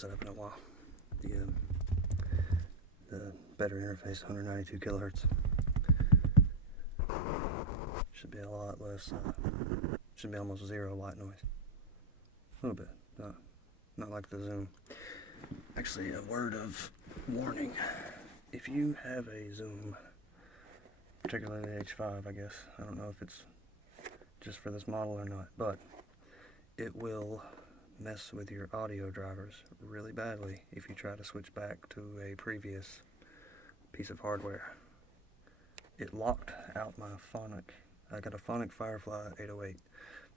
set up in a while. The better interface, 192 kilohertz. Should be a lot less, should be almost zero white noise. A little bit, not like the Zoom. Actually, a word of warning. If you have a Zoom, particularly the H5, I guess, I don't know if it's just for this model or not, but it will mess with your audio drivers really badly if you try to switch back to a previous piece of hardware. It locked out my Phonic. I got a Phonic Firefly 808.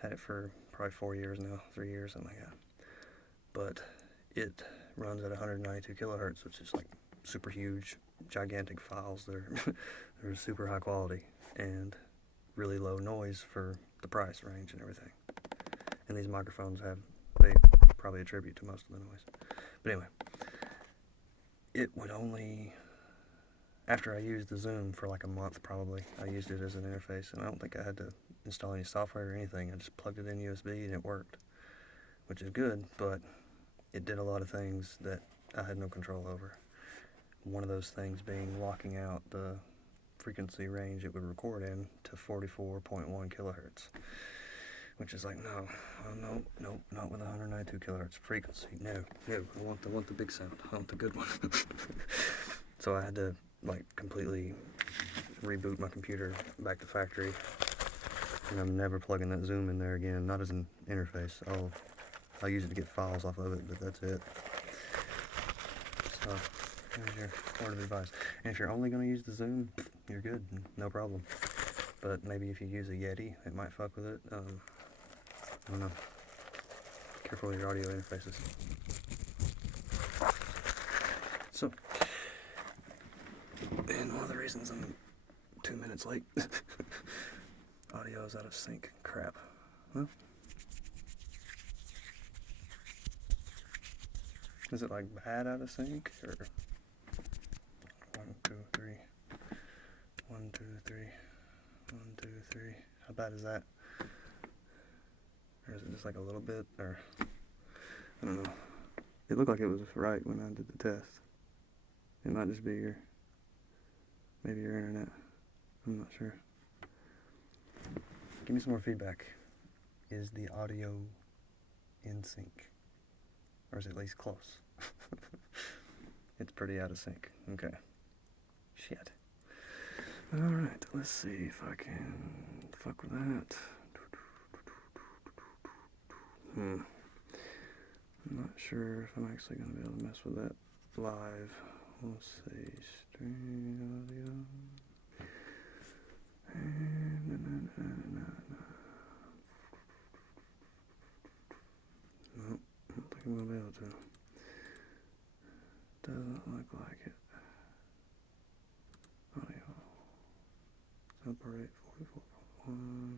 Had it for probably 4 years now, 3 years, something like that. But it runs at 192 kilohertz, which is like super huge, gigantic files. They're super high quality and really low noise for the price range and everything. And these microphones they probably attribute to most of the noise. But anyway, it would only, after I used the Zoom for like a month probably, I used it as an interface, and I don't think I had to install any software or anything. I just plugged it in USB and it worked, which is good, but it did a lot of things that I had no control over. One of those things being locking out the frequency range it would record in to 44.1 kilohertz. Which is like, no, not with 192 kilohertz frequency. No, I want the big sound. I want the good one. So I had to like completely reboot my computer back to factory, and I'm never plugging that Zoom in there again. Not as an interface. I'll use it to get files off of it, but that's it. So here's your word of advice. And if you're only going to use the Zoom, you're good, no problem. But maybe if you use a Yeti, it might fuck with it. I don't know. Careful with your audio interfaces. So, and one of the reasons I'm 2 minutes late, audio is out of sync. Crap. Well, is it like bad out of sync, or 1, 2, 3, 1, 2, 3, 1, 2, 3? How bad is that? Or is it just like a little bit, or I don't know. It looked like it was right when I did the test. It might just be maybe your internet. I'm not sure. Give me some more feedback. Is the audio in sync? Or is it at least close? It's pretty out of sync. Okay. Shit. Alright, let's see if I can fuck with that. I'm not sure if I'm actually going to be able to mess with that live. Let's see, stream audio. Nope, I don't think I'm going to be able to. Doesn't look like it. Audio. Separate 44.1.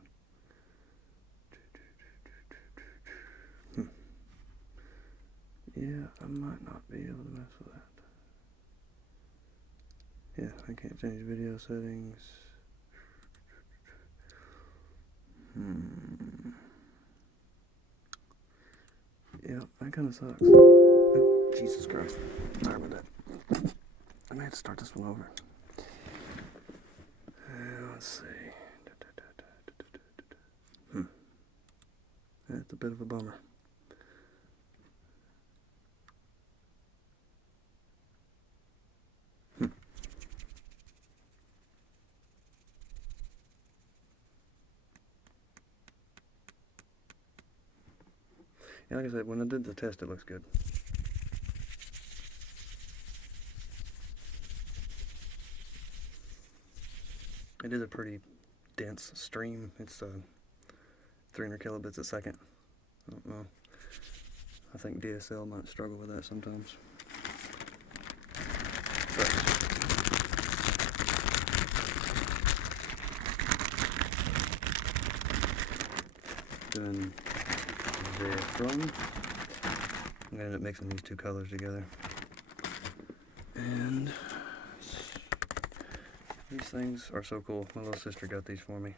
Yeah, I might not be able to mess with that. Yeah, I can't change video settings. Yeah, that kind of sucks. Oh, Jesus Christ. Sorry about that. I may have to start this one over. Let's see. That's a bit of a bummer. Yeah, like I said, when I did the test, it looks good. It is a pretty dense stream. It's 300 kilobits a second. I don't know. I think DSL might struggle with that sometimes. But doing the Floam. I'm gonna end up mixing these two colors together. And these things are so cool. My little sister got these for me.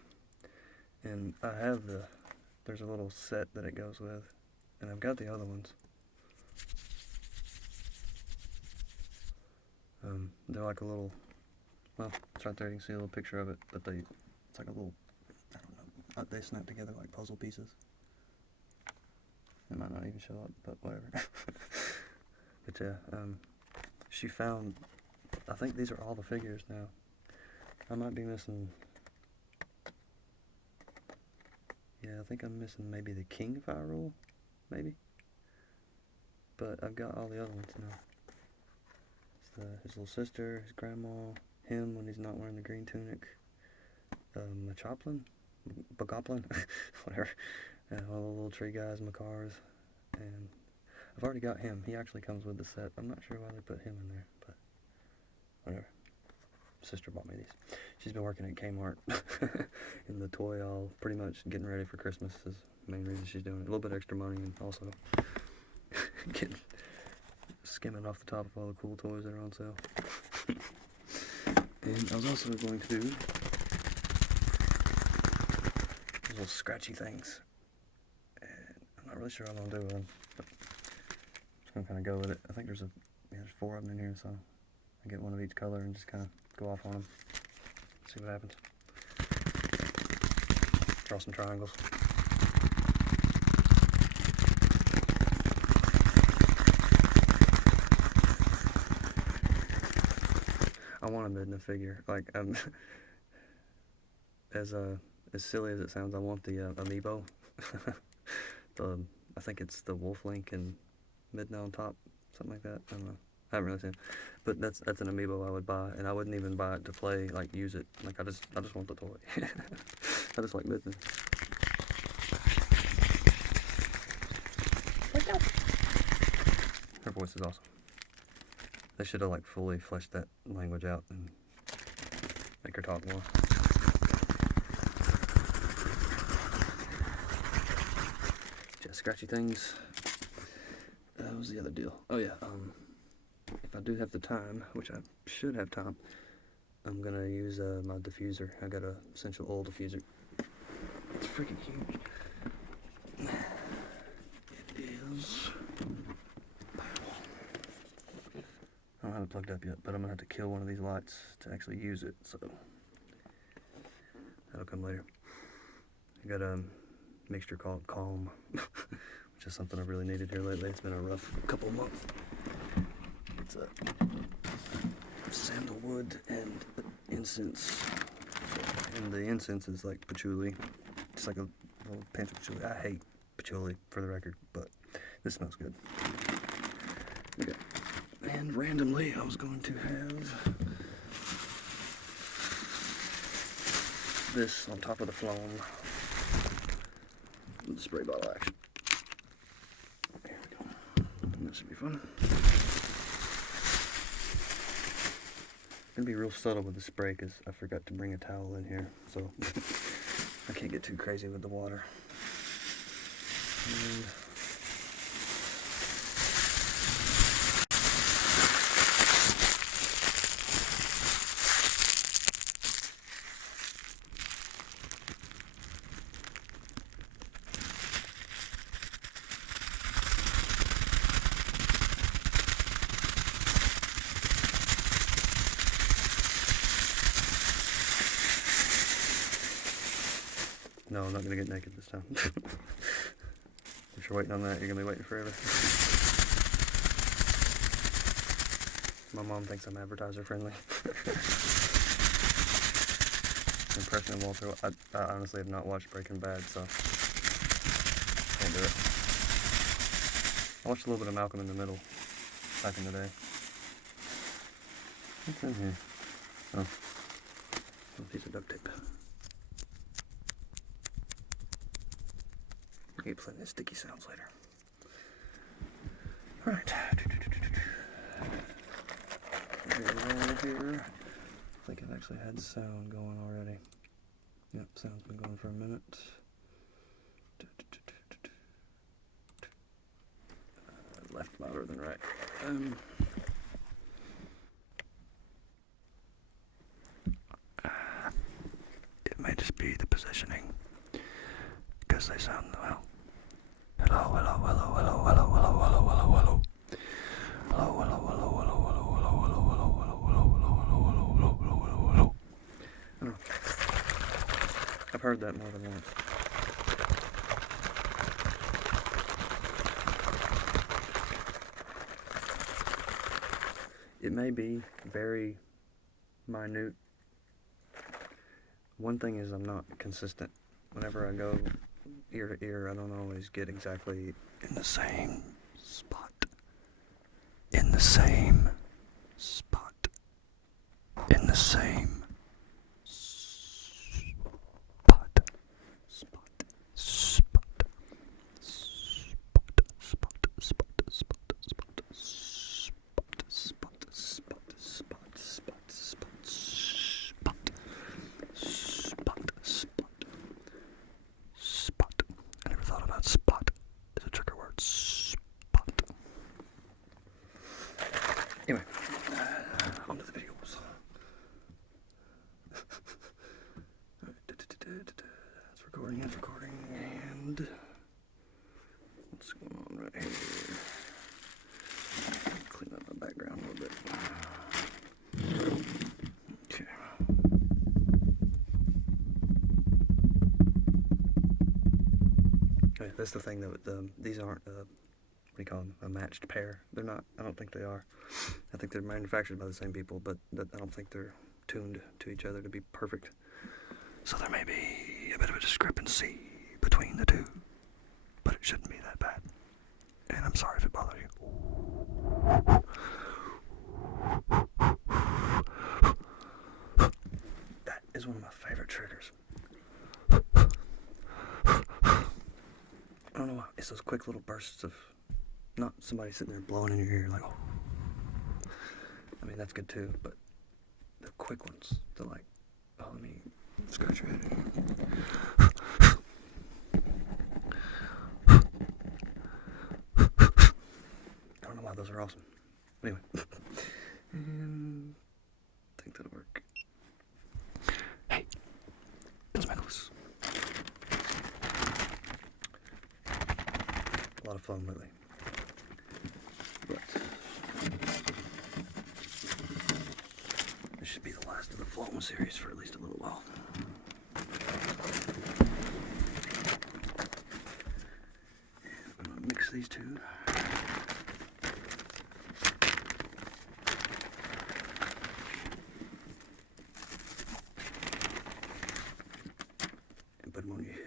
And I have there's a little set that it goes with. And I've got the other ones. They're like a little, well, it's right there, you can see a little picture of it, but it's like a little, I don't know, they snap together like puzzle pieces. It might not even show up, but whatever. But yeah, she found, I think these are all the figures now. I might be missing, yeah, I think I'm missing maybe the King Rule, maybe. But I've got all the other ones now. It's his little sister, his grandma, him when he's not wearing the green tunic, Bogoplin, whatever, and all the little tree guys, Makars, and I've already got him. He actually comes with the set. I'm not sure why they put him in there, but whatever. Sister bought me these. She's been working at Kmart in the toy aisle, pretty much getting ready for Christmas is the main reason she's doing it. A little bit extra money and also skimming off the top of all the cool toys that are on sale. And I was also going to do these little scratchy things. And I'm not really sure what I'm gonna do with them, but I'm just gonna kind of go with it. I think there's there's 4 of them in here, so I get one of each color and just kind of go off on them. See what happens. Draw some triangles. I want them in the figure. Like, as silly as it sounds, I want the amiibo. I think it's the Wolf Link and Midna on top, something like that. I don't know. I haven't really seen it. But that's an amiibo I would buy, and I wouldn't even buy it to play, like use it. Like I just want the toy. I just like Midna. Her voice is awesome. They should have like fully fleshed that language out and make her talk more. Just scratchy things. What was the other deal? Oh yeah, if I do have the time, which I should have time, I'm gonna use my diffuser. I got a essential oil diffuser. It's freaking huge. It is. I don't have it plugged up yet, but I'm gonna have to kill one of these lights to actually use it, so that'll come later. I got a mixture called Calm, which is something I've really needed here lately. It's been a rough couple of months. It's a sandalwood and incense, and the incense is like patchouli. It's like a little pinch of patchouli. I hate patchouli, for the record, but this smells good. Okay. And randomly, I was going to have this on top of the Floam. The spray bottle action. There we go. That should be fun. I'm gonna be real subtle with the spray because I forgot to bring a towel in here, so I can't get too crazy with the water. And no, I'm not going to get naked this time. If you're waiting on that, you're going to be waiting forever. My mom thinks I'm advertiser friendly. Impression of Walter. I honestly have not watched Breaking Bad, so can't do it. I watched a little bit of Malcolm in the Middle back in the day. What's in here? Oh, a piece of duct tape. I'll get plenty of sticky sounds later. Alright. Here. I think I've actually had sound going already. Yep, sound's been going for a minute. Left louder than right. It may just be the positioning, because they sound well. Hello, hello, hello, hello, hello, hello, hello, hello, hello. Hello, hello, hello, hello, hello, hello, hello, hello, hello, hello, hello. I've heard that more than once. It may be very minute. One thing is I'm not consistent. Whenever I go ear to ear, I don't always get exactly in the same spot. In the same spot. In the same spot. Spot. Spot. Spot. Spot. Spot. Spot. Spot. Spot. Spot. Spot. Spot. Spot. Spot. Spot. Spot. I never thought about spot as a trigger word. Spot. Anyway, on to the videos. It's recording, and what's going on right here? Clean up my background a little bit. Okay. Okay, that's the thing though. These aren't what do you call them? A matched pair. They're not. I don't think they are. I think they're manufactured by the same people, but I don't think they're tuned to each other to be perfect. So there may be a bit of a discrepancy between the two, but it shouldn't be that bad. And I'm sorry if it bothers you. That is one of my favorite triggers. I don't know why. It's those quick little bursts of not somebody sitting there blowing in your ear like, oh. I mean, that's good too, but the quick ones, they're like, oh, let me scratch your head. I don't know why those are awesome. Anyway, and I think that'll work. Hey, it's Nicholas. A lot of fun lately. But this should be the last of the Floam series for at least a little while. And I'm going to mix these two. And put them on your head.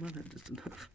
Might have just enough.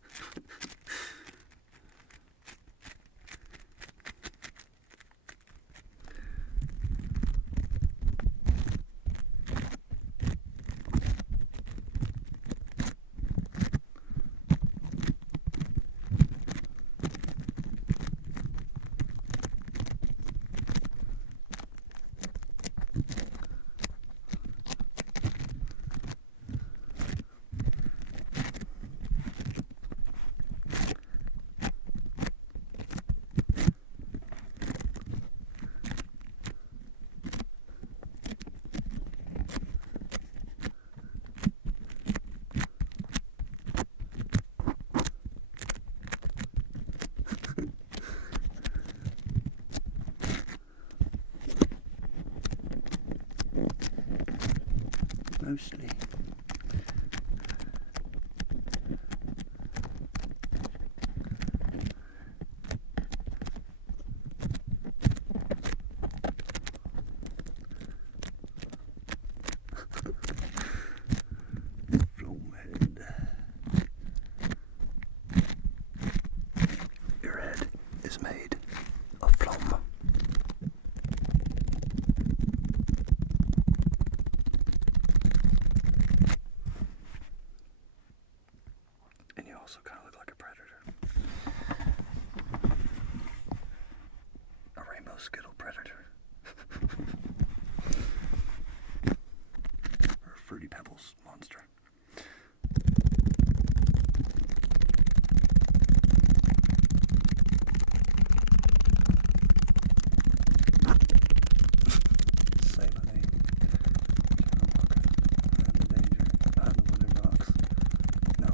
Mostly. Floam head. Your head is made of floam. And you also kind of look like a predator. A rainbow skittle predator. Or a Fruity Pebbles monster. Say my name. I'm in danger. Behind the wooden rocks. No.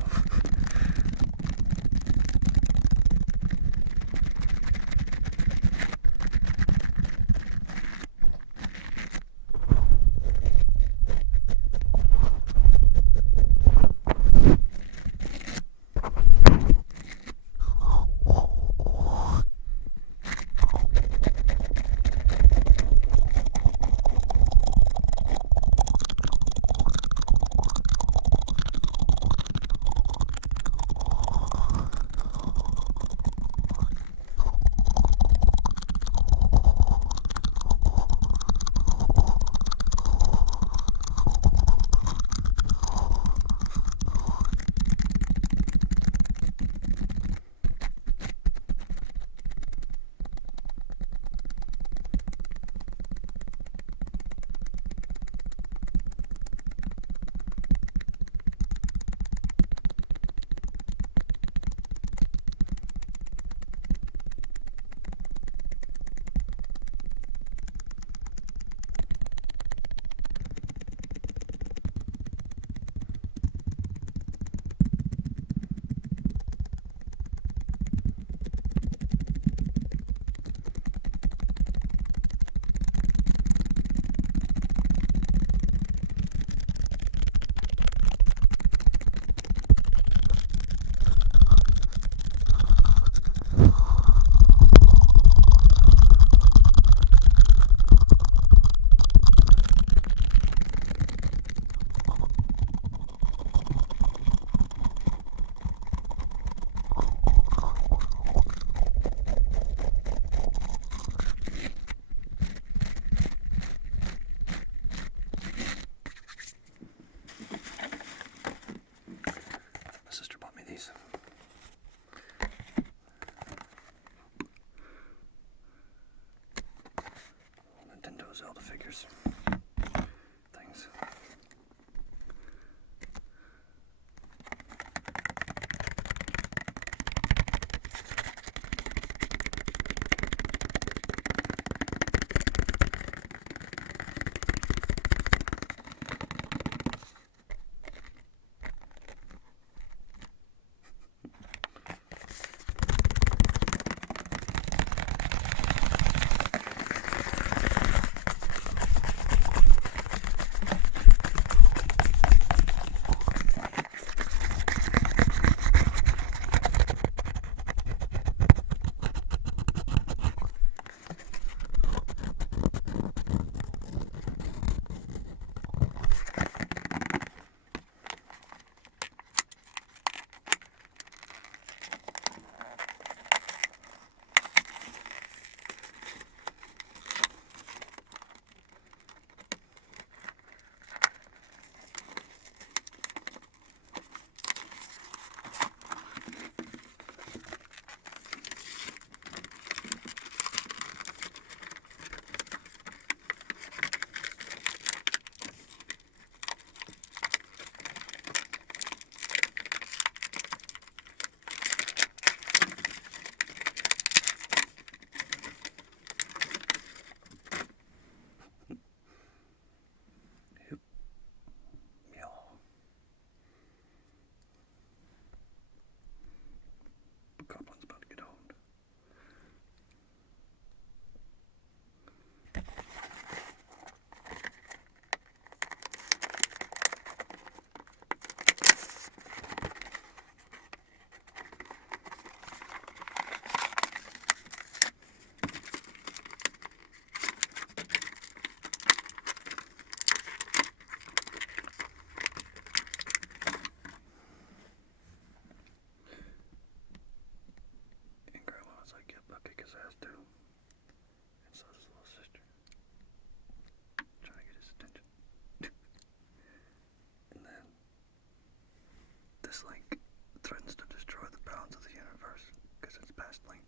This link threatens to destroy the balance of the universe because it's past link.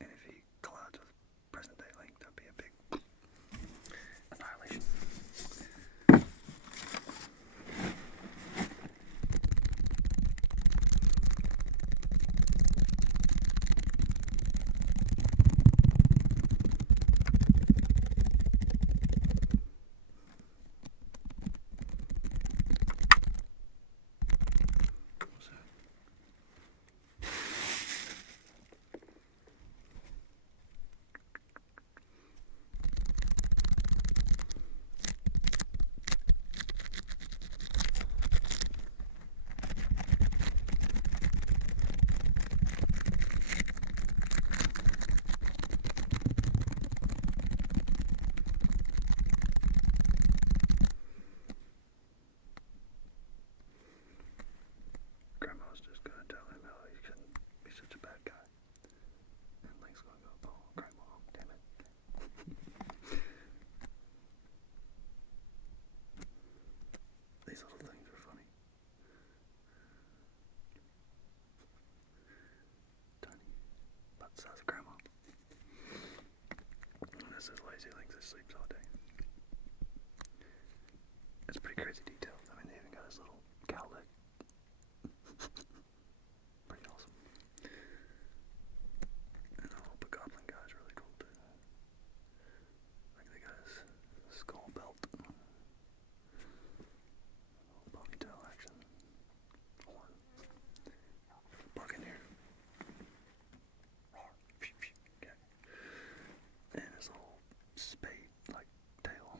And if he collides with present day link, that'd be a big annihilation. Grandma's just gonna tell him how he shouldn't be such a bad guy. And Link's gonna go, oh, Grandma, damn it. These little things are funny. Tiny, about the size of Grandma. And this is lazy Link that sleeps all day. It's pretty crazy details. I mean, they even got his little cow leg. Pretty awesome. And the whole Goblin guy's really cool too. Like they got his skull belt. Little ponytail action. Horn. Buccaneer. Roar. Okay. And his little spade like tail.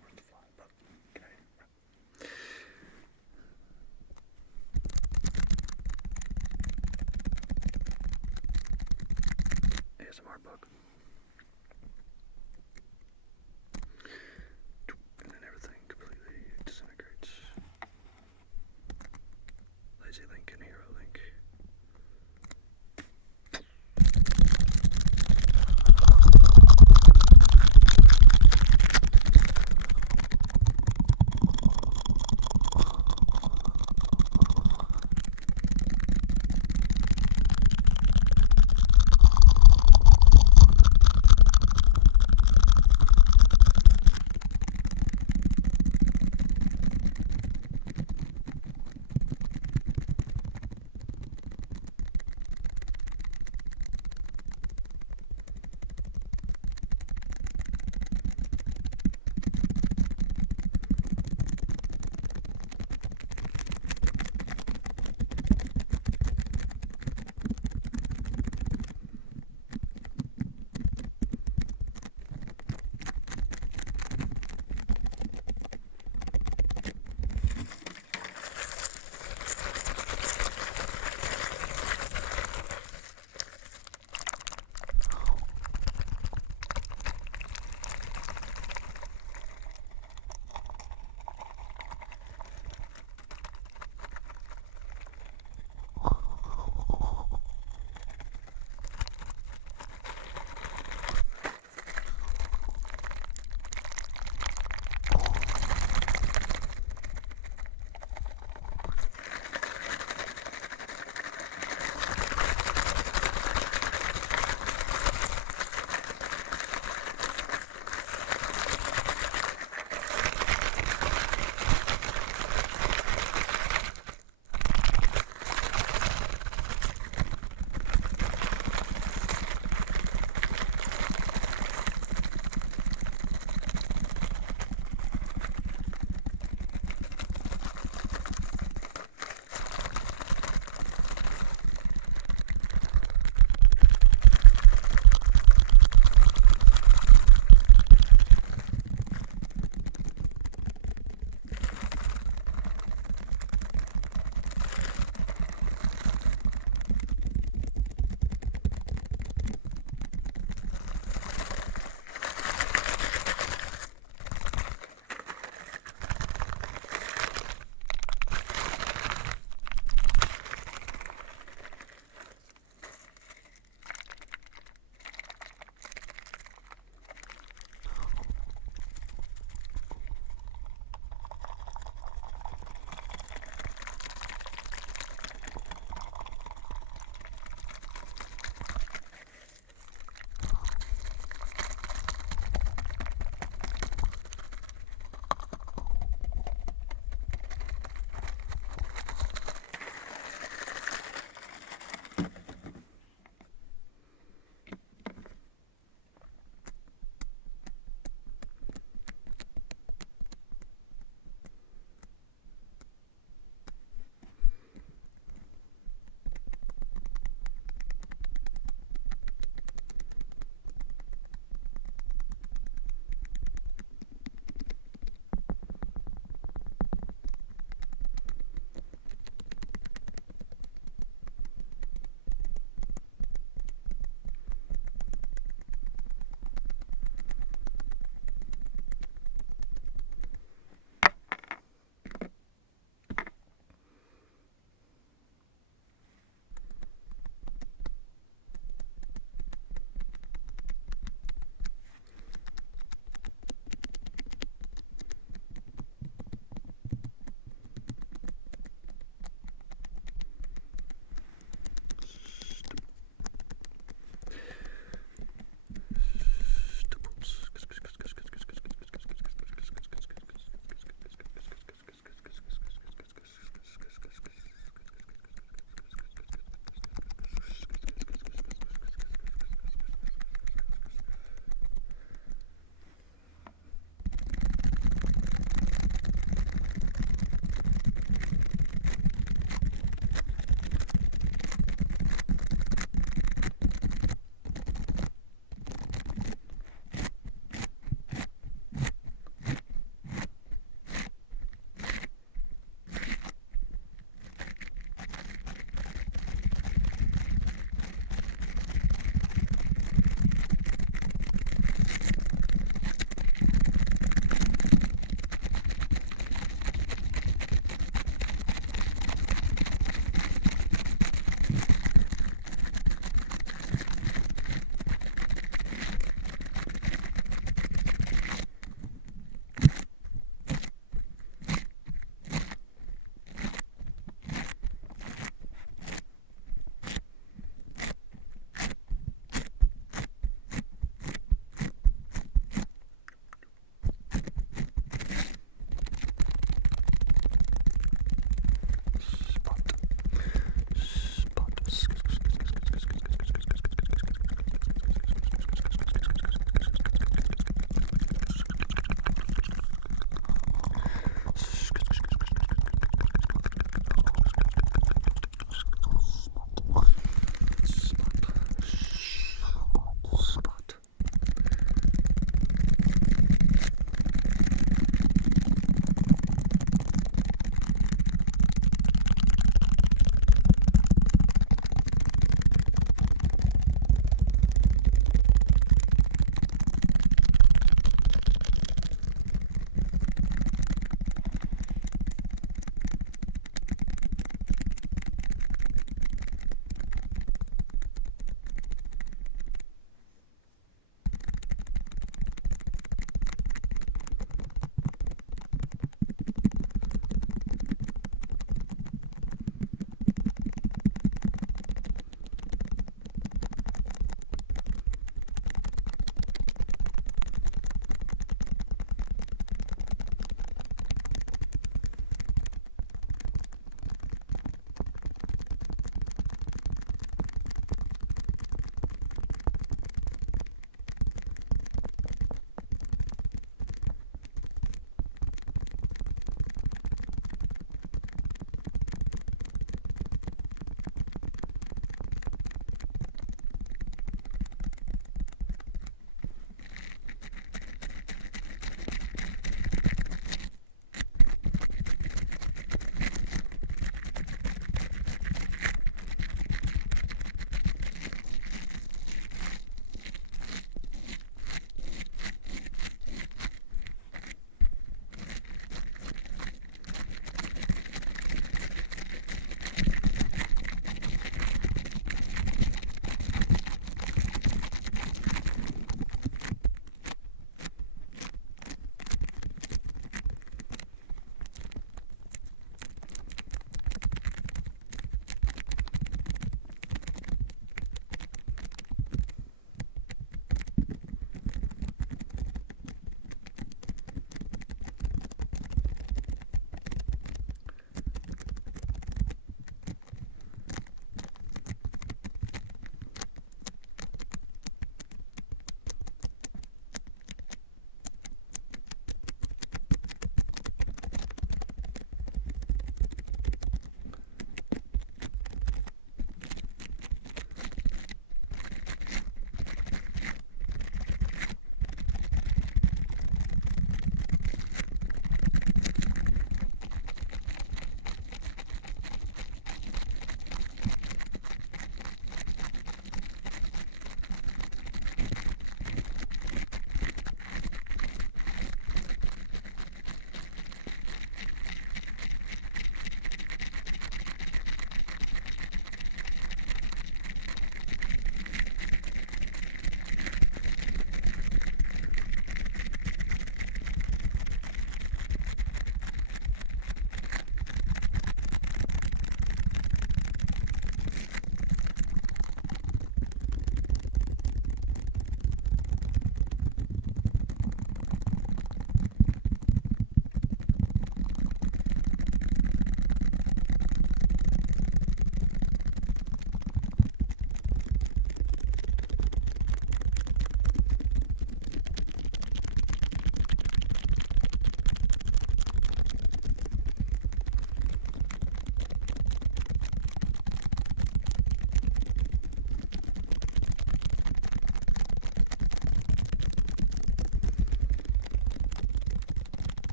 Where's the fly? Okay.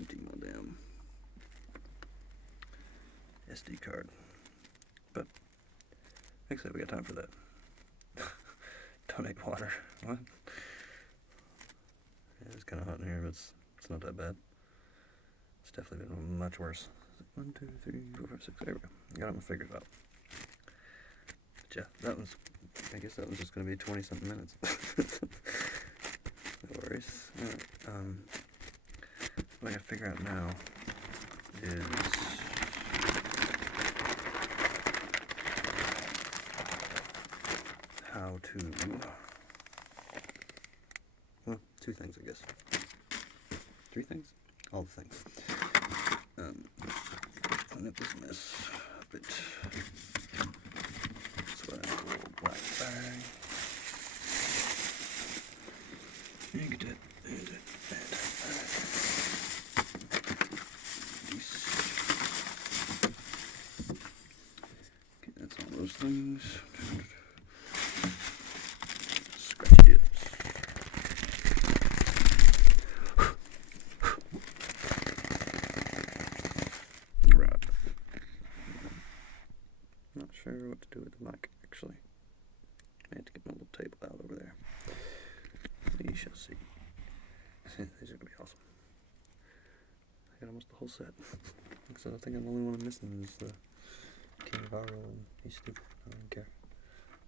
empty my damn SD card. But like I said, we got time for that. Donate water. What? Yeah, it's kind of hot in here, but it's not that bad. It's definitely been much worse. 1, 2, 3, 4, 5, 6. There we go. Got them figured out. But yeah, that one's. I guess that one's just gonna be 20-something minutes. No worries. Alright, what I gotta figure out now is how to. Well, 2 things, I guess. 3 things? All the things. Clean up this mess a bit. That's what I call black bag. And get that, and that. Okay, that's all those things. Scratchy dips. Right. Not sure what to do with the mic, actually. I had to get my little table out over there. We shall see. These are gonna be awesome. I got almost the whole set. So I think I'm the only one I'm missing is the King Viral, and he's stupid. I don't care.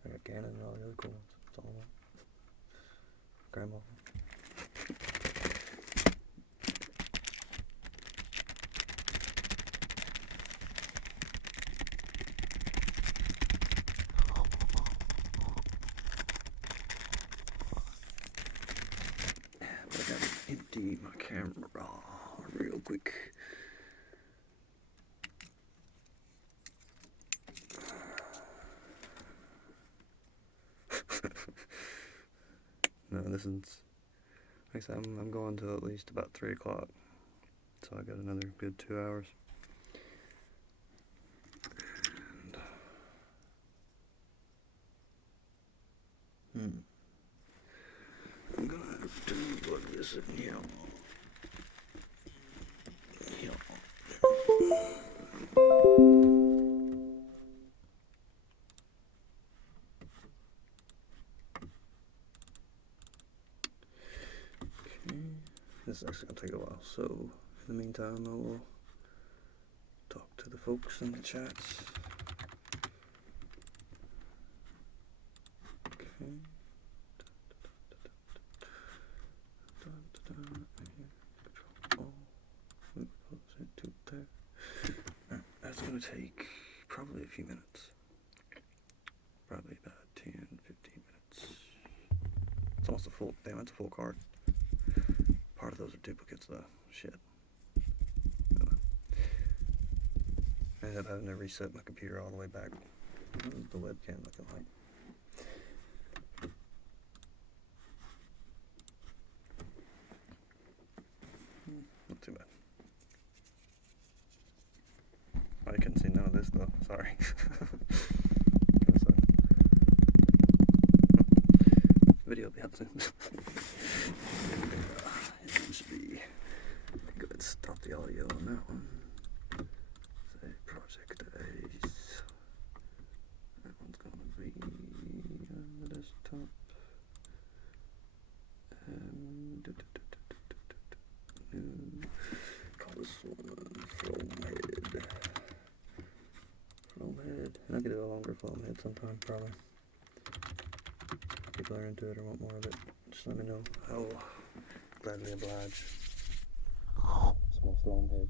I got Ganon and all the other cool ones. That's all I want. Grandma. But I gotta empty my camera real quick. No, this is, like I said, I'm going till at least about 3 o'clock, so I got another good 2 hours. And I'm gonna have to plug this in here. This is actually going to take a while, so in the meantime I will talk to the folks in the chats. Okay. Alright, that's going to take probably a few minutes. Probably about 10, 15 minutes. It's almost a full, damn, that's a full card. Part of those are duplicates though. Shit. I ended up having to reset my computer all the way back. What is the webcam looking like? Not too bad. I couldn't see none of this though. Sorry. Video will be out soon. It should be good. Stop the audio on that one. Say project Ace. That one's gonna be on the desktop. And call this one Floam Head. Floam Head. And I could do a longer Floam Head sometime, probably. If people are into it or want more of it, just let me know. I'll gladly oblige. Small Floam Head.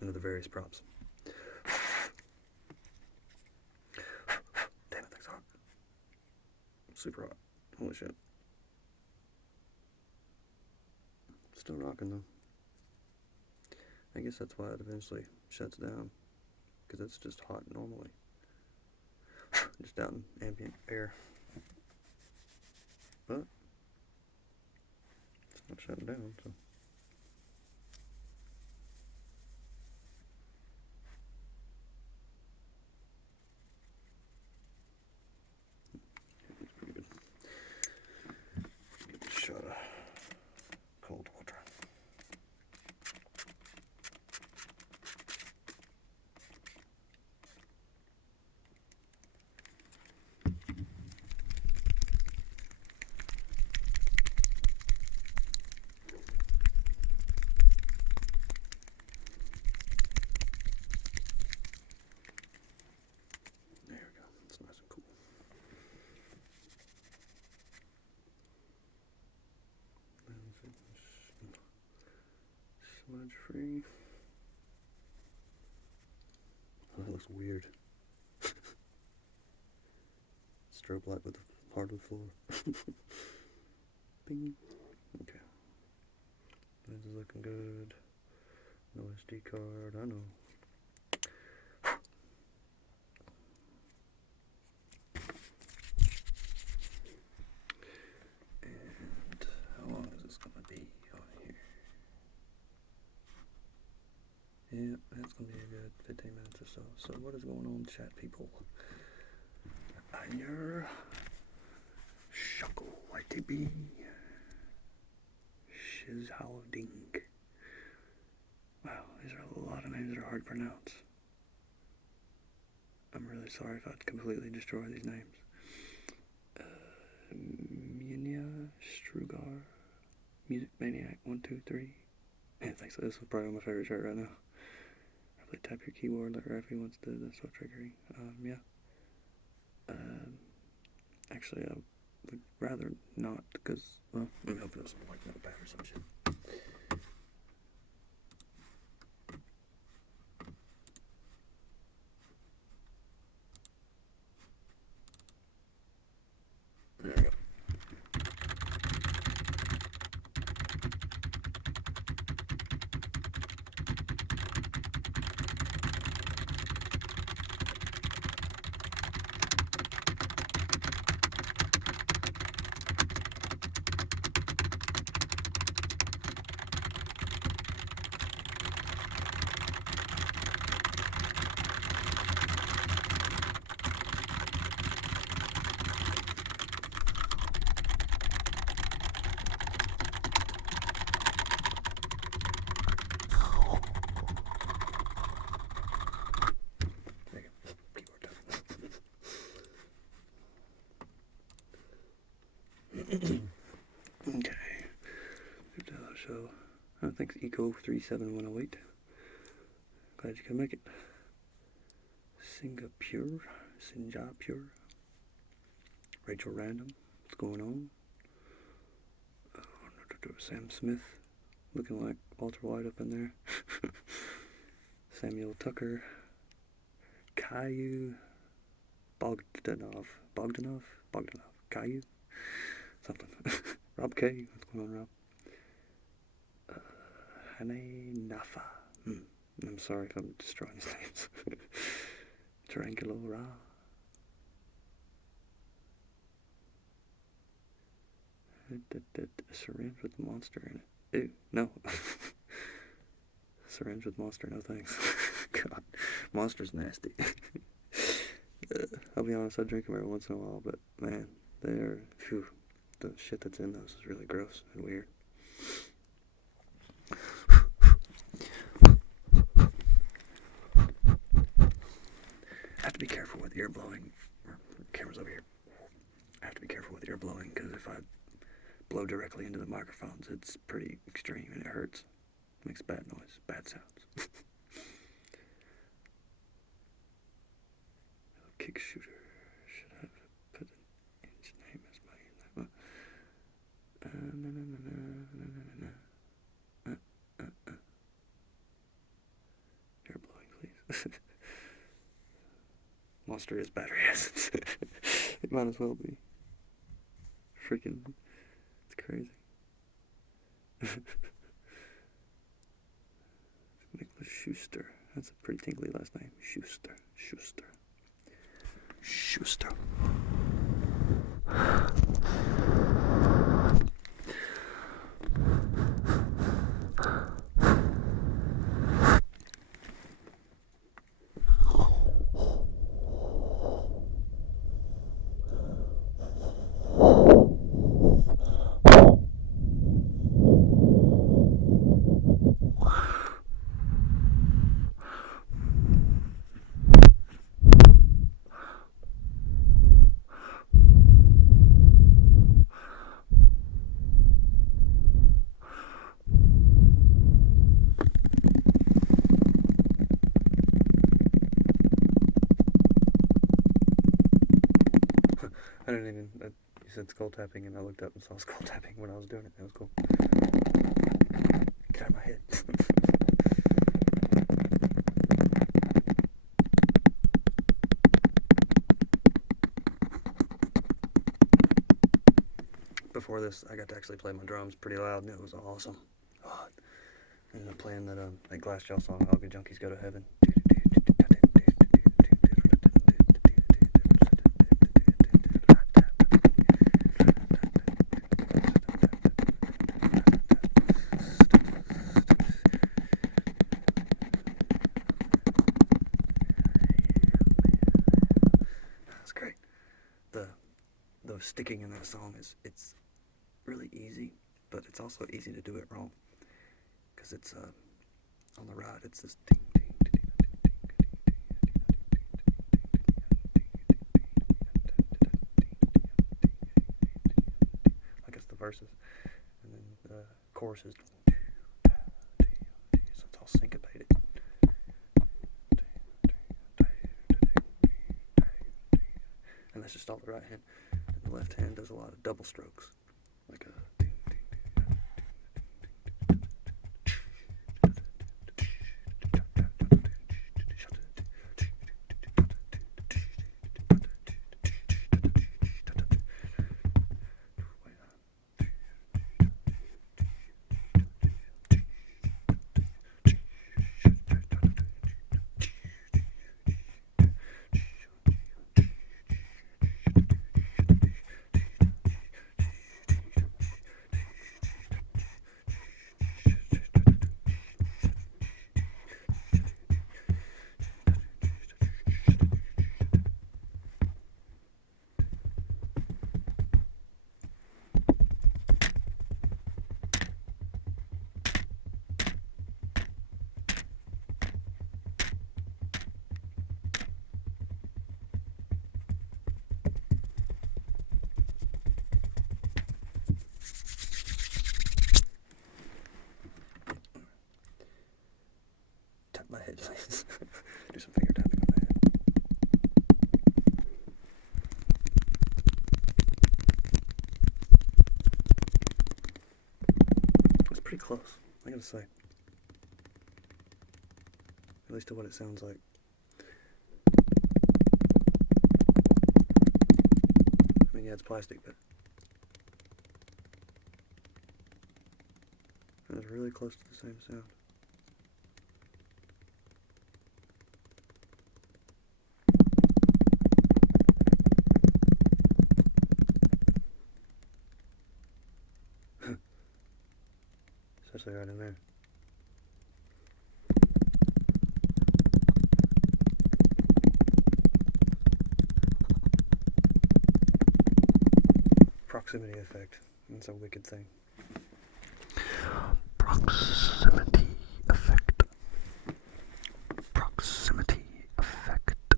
Into the various props. Damn it, that's hot. Super hot. Holy shit. Still rocking though. I guess that's why it eventually shuts down. Because it's just hot normally. Just out in ambient air. But it's not shutting down, so. It's pretty good. Get a shot of cold water. Damage free. Oh, that looks weird. Strobe light with the hardwood floor. Bing. Okay. This is looking good. No SD card, I know. And how long is this gonna be on here? Yeah, that's gonna be a good 15 minutes or so. So what is going on, chat people? Your Shuckle YTB Shiz Hollow Ding. Wow, these are a lot of names that are hard to pronounce. I'm really sorry if I completely destroy these names. Minya Strugar Music Maniac 123. Man, thanks. This is probably my favorite shirt right now. Probably type your keyword like Raffy wants to. That's so triggering. Yeah. Actually, I would rather not, because, well, let me open this like notepad or some shit. There we go. Okay. So, thanks Eco37108. Glad you could make it. Singapore. Rachel Random. What's going on? Sam Smith. Looking like Walter White up in there. Samuel Tucker. Caillou. Bogdanov. Caillou. Something. Rob K. What's going on, Rob? Hane Nafa. I'm sorry if I'm destroying his names. Triangular Ra. A syringe with monster in it. Ew, no. Syringe with monster, no thanks. God, monster's nasty. I'll be honest, I drink them every once in a while, but man, they're, phew, the shit that's in those is really gross and weird. I have to be careful with ear blowing. Camera's over here. I have to be careful with ear blowing because if I blow directly into the microphones, it's pretty extreme and it hurts. Makes bad noise, bad sounds. Kick shooter. Should have put an inch name as my Ear blowing, please. Monster is battery essence. It might as well be. Freaking, it's crazy. Nicholas Schuster. That's a pretty tingly last name. Schuster. I didn't even, you said skull tapping and I looked up and saw skull tapping when I was doing it. That was cool. Get out of my head. before this, I got to actually play my drums pretty loud, and it was awesome. Oh, I ended up playing that Glassjaw song, All Good Junkies Go to Heaven. That's great. The sticking in that song it's really easy, but it's also easy to do it wrong, because it's on the right it's this ding, ding, ding, ding, like it's the verses, and then the chorus is so it's all syncopated. And that's just all the right hand. And the left hand does a lot of double strokes, like a. My head, please. Do some finger tapping on my head. It's pretty close, I gotta say. At least to what it sounds like. I mean, yeah, it's plastic, but it's really close to the same sound. Especially right in there. Proximity effect. That's a wicked thing. Proximity effect. Proximity effect.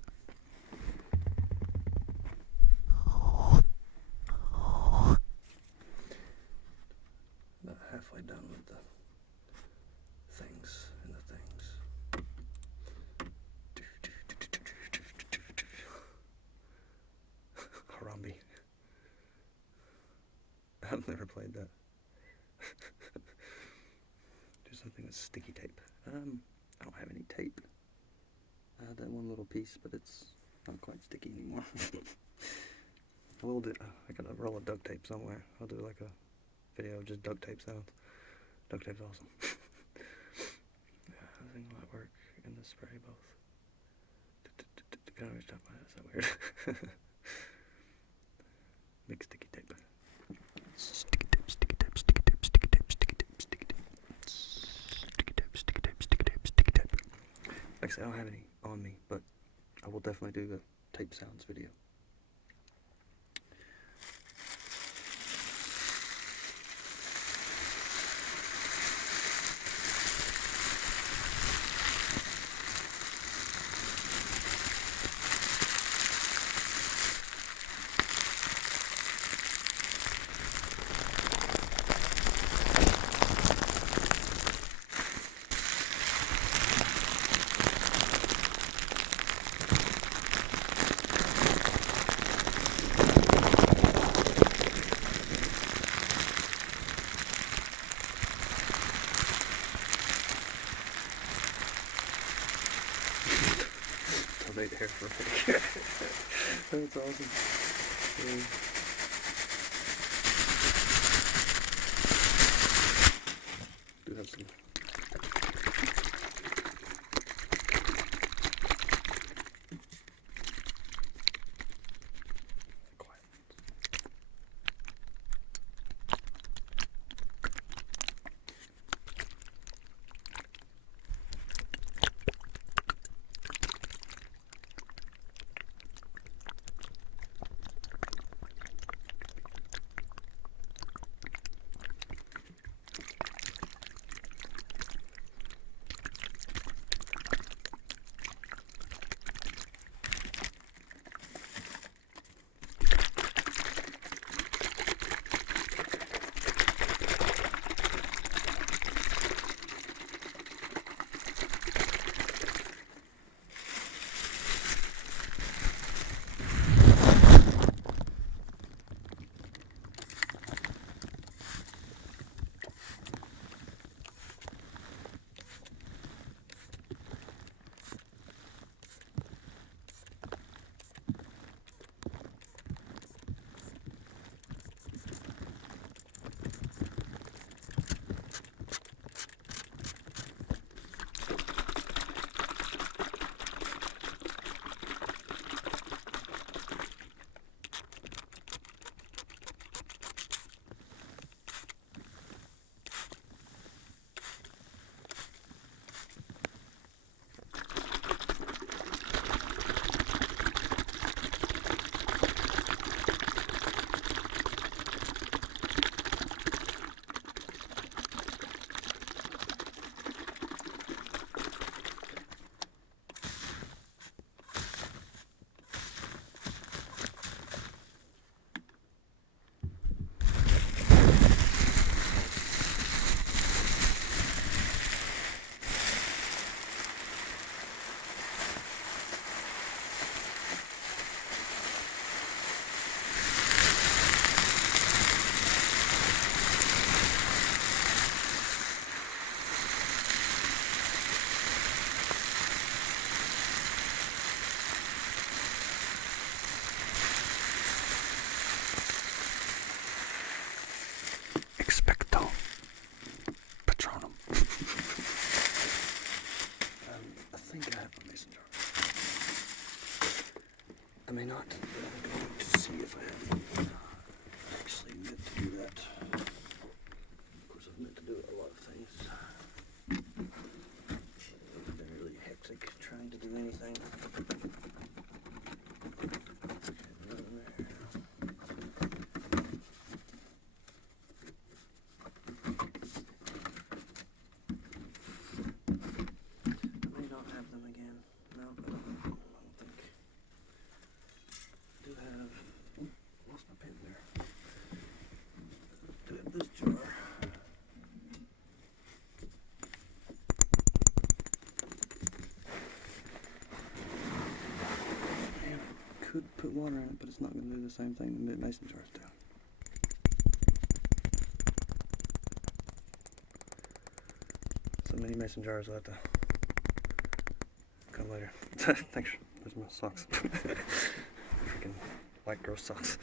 About halfway done with the things and the things. Harambe. I've never played that. Do something with sticky tape. I don't have any tape. I had that one little piece, but it's not quite sticky anymore. I will do. I got a roll of duct tape somewhere. I'll do like a video of just duct tape sounds. Duct tape's awesome. I think it might work in the spray both. Kind of top my head. Is that weird? Big sticky tape. Sticky tape, sticky tape, sticky tape, sticky tape, sticky tape, sticky tape. Sticky tape, sticky tape, sticky tape, sticky tape. Like I said, I don't have any on me, but I will definitely do the tape sounds video. Made hair for a That's awesome. Yeah. think I have a mason jar. I may not, but I'm going to see if I have actually meant to do that. Of course, I've meant to do a lot of things. I've been really hectic trying to do anything. This jar. And could put water in it, but it's not going to do the same thing the mason jars do. So many mason jars will have to come later. Thanks. There's my socks. Freaking white gross socks.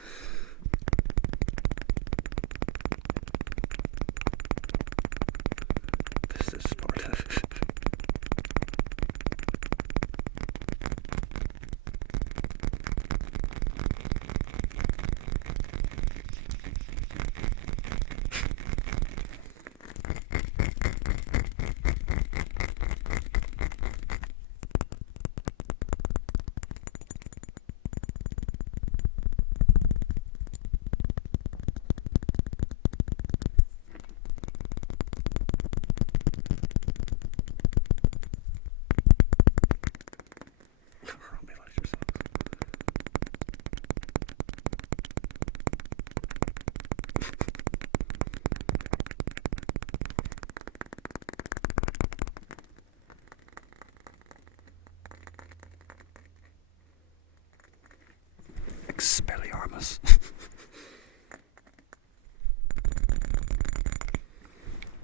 Expelliarmus.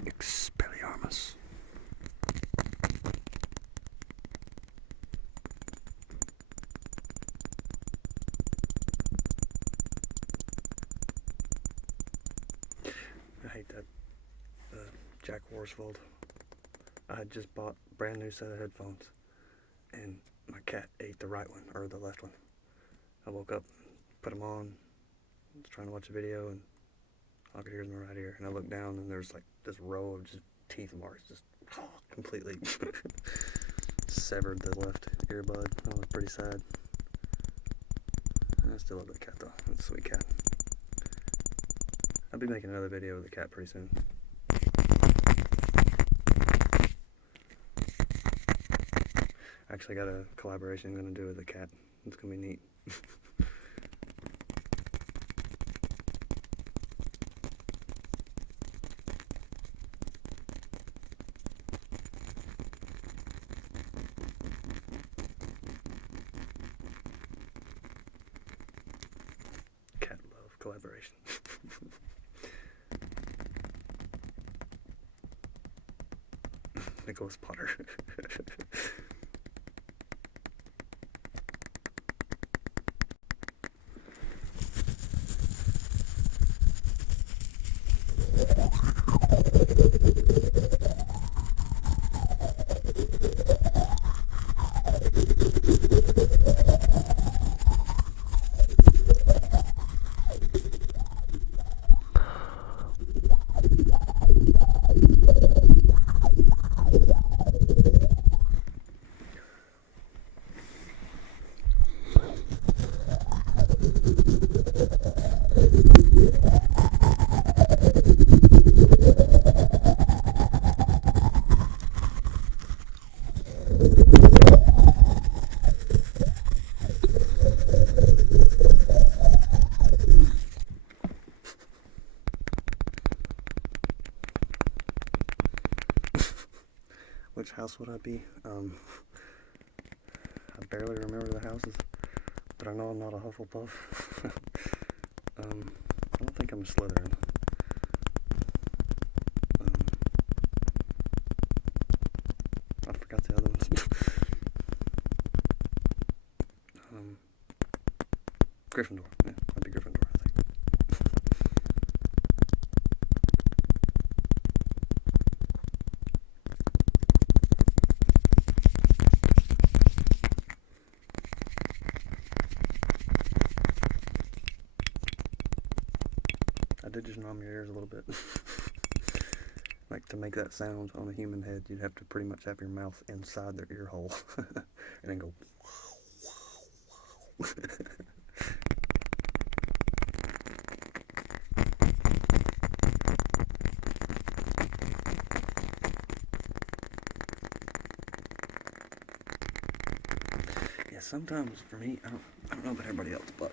Expelliarmus. I hate that Jack Worsfold. I had just bought a brand new set of headphones and my cat ate the right one, or the left one. I woke up, put them on, was trying to watch a video, and all I could hear was my right ear. And I looked down, and there's like this row of just teeth marks, just completely severed the left earbud. I was pretty sad. I still love the cat though. It's a sweet cat. I'll be making another video with the cat pretty soon. I actually got a collaboration I'm going to do with the cat. It's going to be neat. Cat love collaboration. Nicholas Potter. Which house would I be? I barely remember the houses, but I know I'm not a Hufflepuff. I don't think I'm a Slytherin. I forgot the other ones. Gryffindor. Yeah, I'd be Gryffindor, I think. condition on your ears a little bit. Like, to make that sound on a human head, you'd have to pretty much have your mouth inside their ear hole. And then go... Yeah, sometimes, for me, I don't know about everybody else, but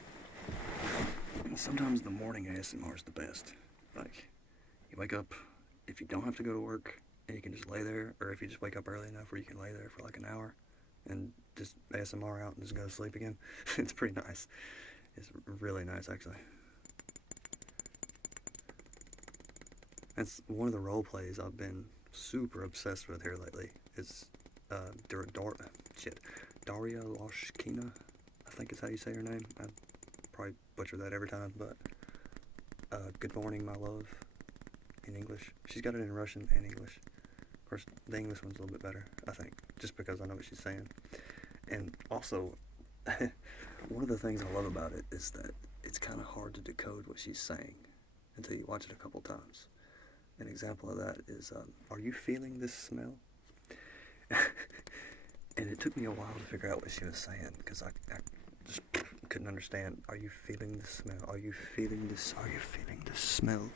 sometimes the morning ASMR is the best. Like, you wake up, if you don't have to go to work, and you can just lay there, or if you just wake up early enough where you can lay there for like an hour, and just ASMR out and just go to sleep again. It's pretty nice. It's really nice, actually. That's one of the role plays I've been super obsessed with here lately. It's Daria Loshkina, I think is how you say her name. I probably butcher that every time, but Good Morning, My Love in English. She's got it in Russian and English. Of course, the English one's a little bit better, I think, just because I know what she's saying. And also, one of the things I love about it is that it's kind of hard to decode what she's saying until you watch it a couple times. An example of that is, are you feeling this smell? And it took me a while to figure out what she was saying, because I just couldn't understand. Are you feeling the smell? Are you feeling this? Are you feeling the smell?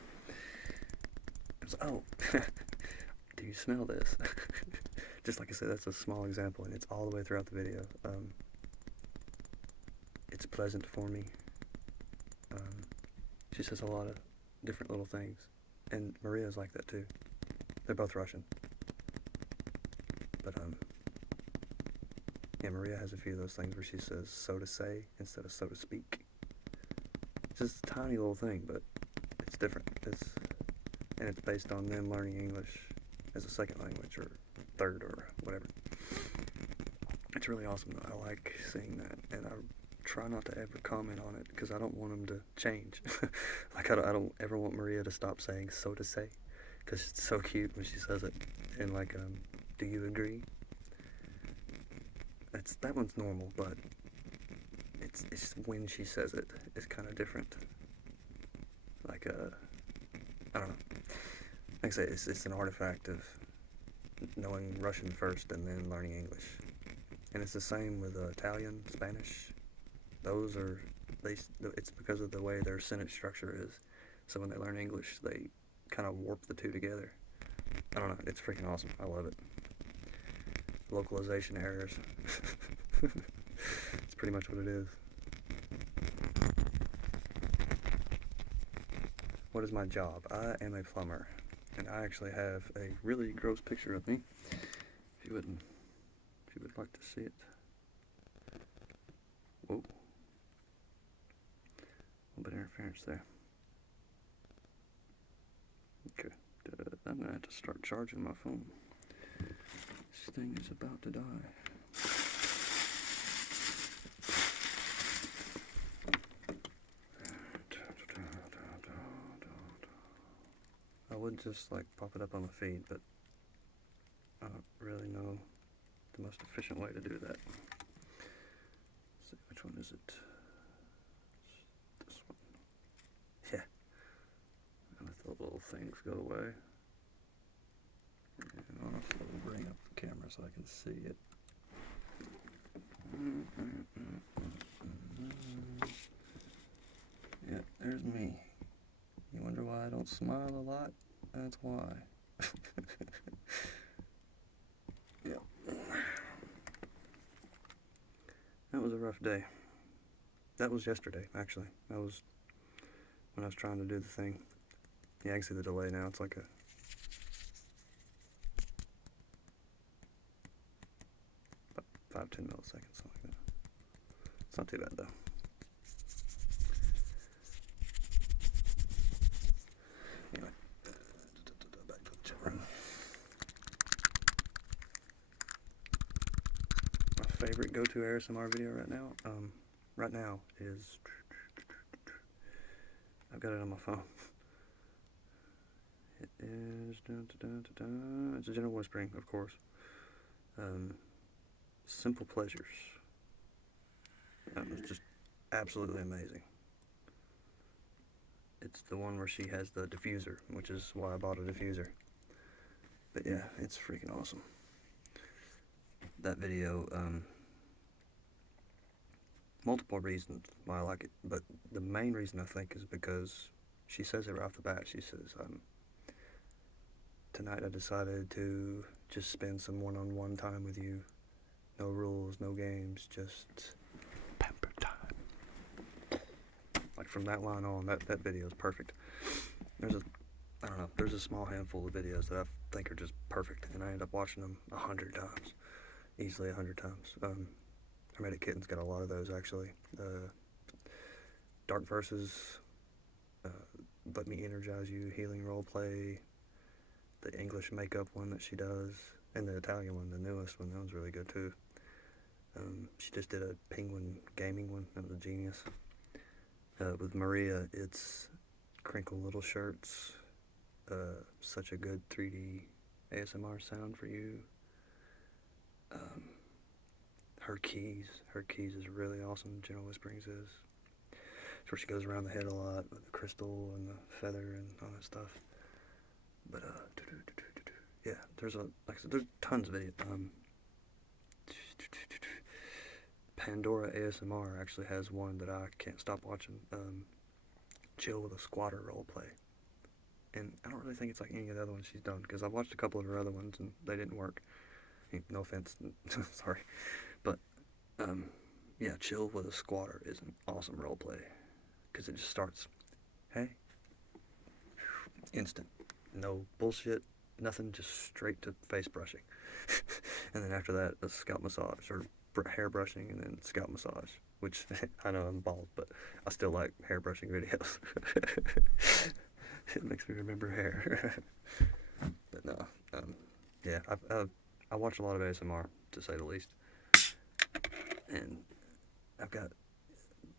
It was, oh, do you smell this? Just like I said, that's a small example, and it's all the way throughout the video. It's pleasant for me. She says a lot of different little things, and Maria's like that too. They're both Russian, but yeah, Maria has a few of those things where she says "so to say" instead of "so to speak." It's just a tiny little thing, but it's different. And it's based on them learning English as a second language or third or whatever. It's really awesome. I like seeing that, and I try not to ever comment on it because I don't want them to change. Like, I don't ever want Maria to stop saying "so to say," because it's so cute when she says it. And like, do you agree? That one's normal, but it's when she says it, it's kind of different. Like, I don't know. Like I say, it's an artifact of knowing Russian first and then learning English. And it's the same with Italian, Spanish. Those are, it's because of the way their sentence structure is. So when they learn English, they kind of warp the two together. I don't know, it's freaking awesome. I love it. Localization errors. It's pretty much what it is. What is my job? I am a plumber, and I actually have a really gross picture of me. If you would like to see it. Whoa. A little bit of interference there. Okay. I'm gonna have to start charging my phone. This thing is about to die. I would just like pop it up on the feed, but I don't really know the most efficient way to do that. Let's see, which one is it? It's this one. Yeah. And let the little things go away. And I'll also bring up the camera so I can see it. Yeah, there's me. You wonder why I don't smile a lot? That's why. Yeah. That was a rough day. That was yesterday, actually. That was when I was trying to do the thing. Yeah, I can see the delay now. It's like a... about 5-10 milliseconds, something like that. It's not too bad, though. Anyway. Back to the chat room. My favorite go-to ASMR video right now is... I've got it on my phone. It is... It's a general whispering, of course. Simple Pleasures. That was just absolutely amazing. It's the one where she has the diffuser, which is why I bought a diffuser. But yeah, it's freaking awesome. That video, multiple reasons why I like it, but the main reason I think is because she says it right off the bat. She says, tonight I decided to just spend some one-on-one time with you. No rules, no games, just pamper time. Like from that line on, that video is perfect. There's a small handful of videos that I think are just perfect, and I end up watching them 100 times. Easily 100 times. Hermetic Kitten's got a lot of those, actually. Dark Verses, Let Me Energize You, Healing Roleplay, the English makeup one that she does, and the Italian one, the newest one, that one's really good too. She just did a penguin gaming one, that was a genius. With Maria, it's Crinkle Little Shirts, such a good 3D ASMR sound for you. Her keys is really awesome. General Whisperings is. It's where she goes around the head a lot with the crystal and the feather and all that stuff. But yeah, there's tons of videos. Pandora ASMR actually has one that I can't stop watching. Chill with a Squatter roleplay. And I don't really think it's like any of the other ones she's done, because I've watched a couple of her other ones and they didn't work. No offense, sorry. But, yeah, Chill with a Squatter is an awesome roleplay, because it just starts, hey, instant, no bullshit, nothing, just straight to face brushing. And then after that, a scalp massage, or hair brushing, and then scalp massage, which, I know I'm bald, but I still like hair brushing videos. It makes me remember hair. But no, yeah, I watch a lot of ASMR, to say the least. And I've got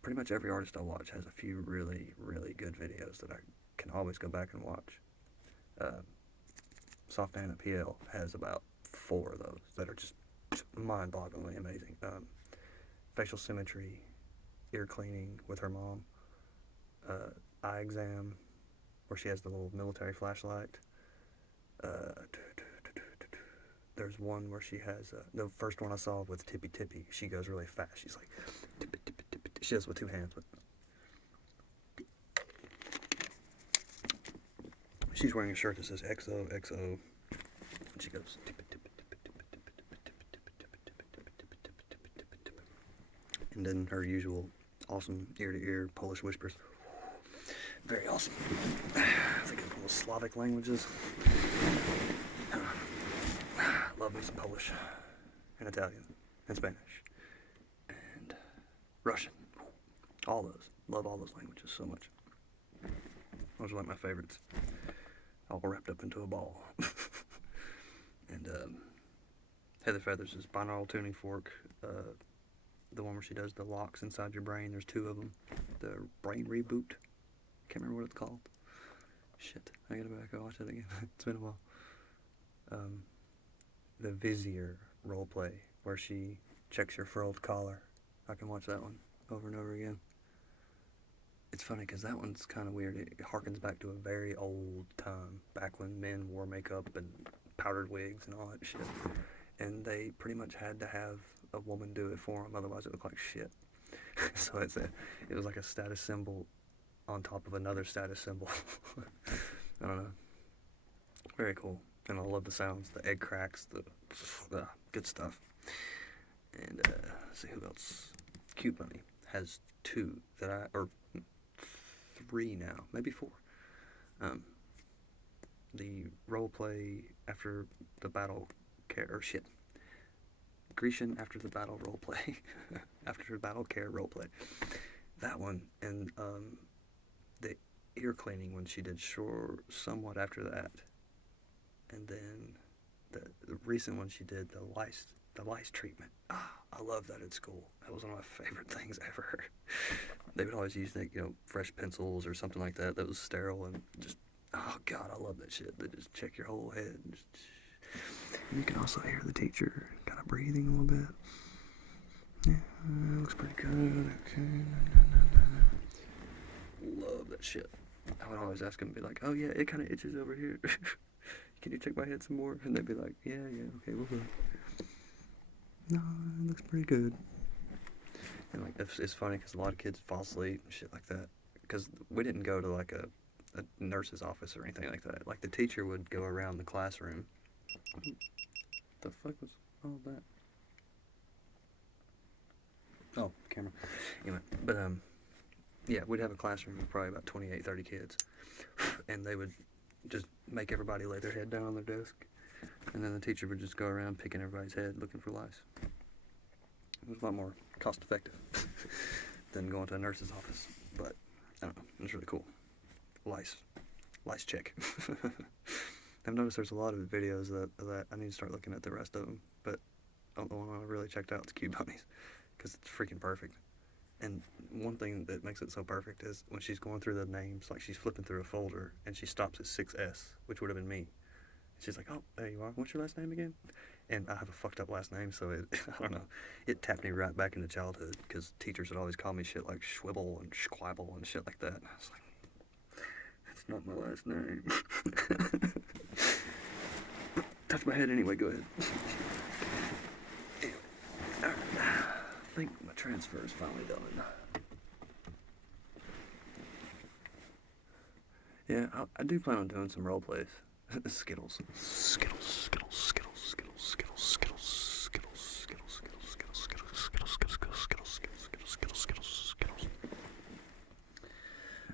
pretty much every artist I watch has a few really, really good videos that I can always go back and watch. Soft Anna PL has about 4 of those that are just mind-bogglingly amazing. Facial symmetry, ear cleaning with her mom, eye exam, where she has the little military flashlight. There's one where she has, the first one I saw with Tippy Tippy, she goes really fast. She's like, tippy, tippy, tippy, tippy. She does it with 2 hands, but she's wearing a shirt that says XO, XO, and she goes, tippy, tippy, tippy, tippy, tippy, tippy, tippy, tippy, tippy, tippy, tippy, tippy, tippy, tippy, tippy. And then her usual awesome ear-to-ear Polish whispers. Very awesome. I think it's one of those Slavic languages. Love me some Polish and Italian and Spanish and Russian. All those. Love all those languages so much. Those are like my favorites. All wrapped up into a ball. And Heather Feathers' is binaural tuning fork. The one where she does the locks inside your brain. There's 2 of them. The brain reboot. Can't remember what it's called. Shit, I gotta back and watch it again. It's been a while. The Vizier roleplay, where she checks your furled collar. I can watch that one over and over again. It's funny because that one's kind of weird. It harkens back to a very old time, back when men wore makeup and powdered wigs and all that shit. And they pretty much had to have a woman do it for them, otherwise it looked like shit. So it was like a status symbol on top of another status symbol. I don't know. Very cool. And I love the sounds, the egg cracks, the good stuff. And let's see who else. Cute Bunny has 2 or 3 now, maybe 4. The roleplay after the battle care, or shit. Grecian after the battle roleplay. After the battle care roleplay. That one, and the ear cleaning one she did somewhat after that. And then the recent one she did, the lice treatment. I love that at school. That was one of my favorite things ever. They would always use fresh pencils or something like that was sterile, and just, oh god, I love that shit. They just check your whole head. And you can also hear the teacher kind of breathing a little bit. Yeah, looks pretty good. Okay. Love that shit. I would always ask them, be like, oh yeah, it kind of itches over here. Can you check my head some more? And they'd be like, yeah, okay, we'll go. No, it looks pretty good. And like, it's funny because a lot of kids fall asleep and shit like that. Because we didn't go to like a nurse's office or anything like that. Like the teacher would go around the classroom. The fuck was all that? Oh, camera. Anyway, but yeah, we'd have a classroom of probably about 28, 30 kids, and they would just make everybody lay their head down on their desk, and then the teacher would just go around picking everybody's head looking for lice. It was a lot more cost effective than going to a nurse's office, but I don't know, it was really cool. Lice check. I've noticed there's a lot of videos that I need to start looking at the rest of them, but the one I really checked out is cute bunnies, because it's freaking perfect. And one thing that makes it so perfect is when she's going through the names, like she's flipping through a folder and she stops at 6S, which would have been me. She's like, oh, there you are. What's your last name again? And I have a fucked up last name, so it, I don't know. It tapped me right back into childhood because teachers would always call me shit like Schwibble and Schquibble and shit like that. And I was like, that's not my last name. Touch my head anyway, go ahead. Anyway, alright. I think my transfer is finally done. Yeah, I do plan on doing some role plays. Skittles. Skittles.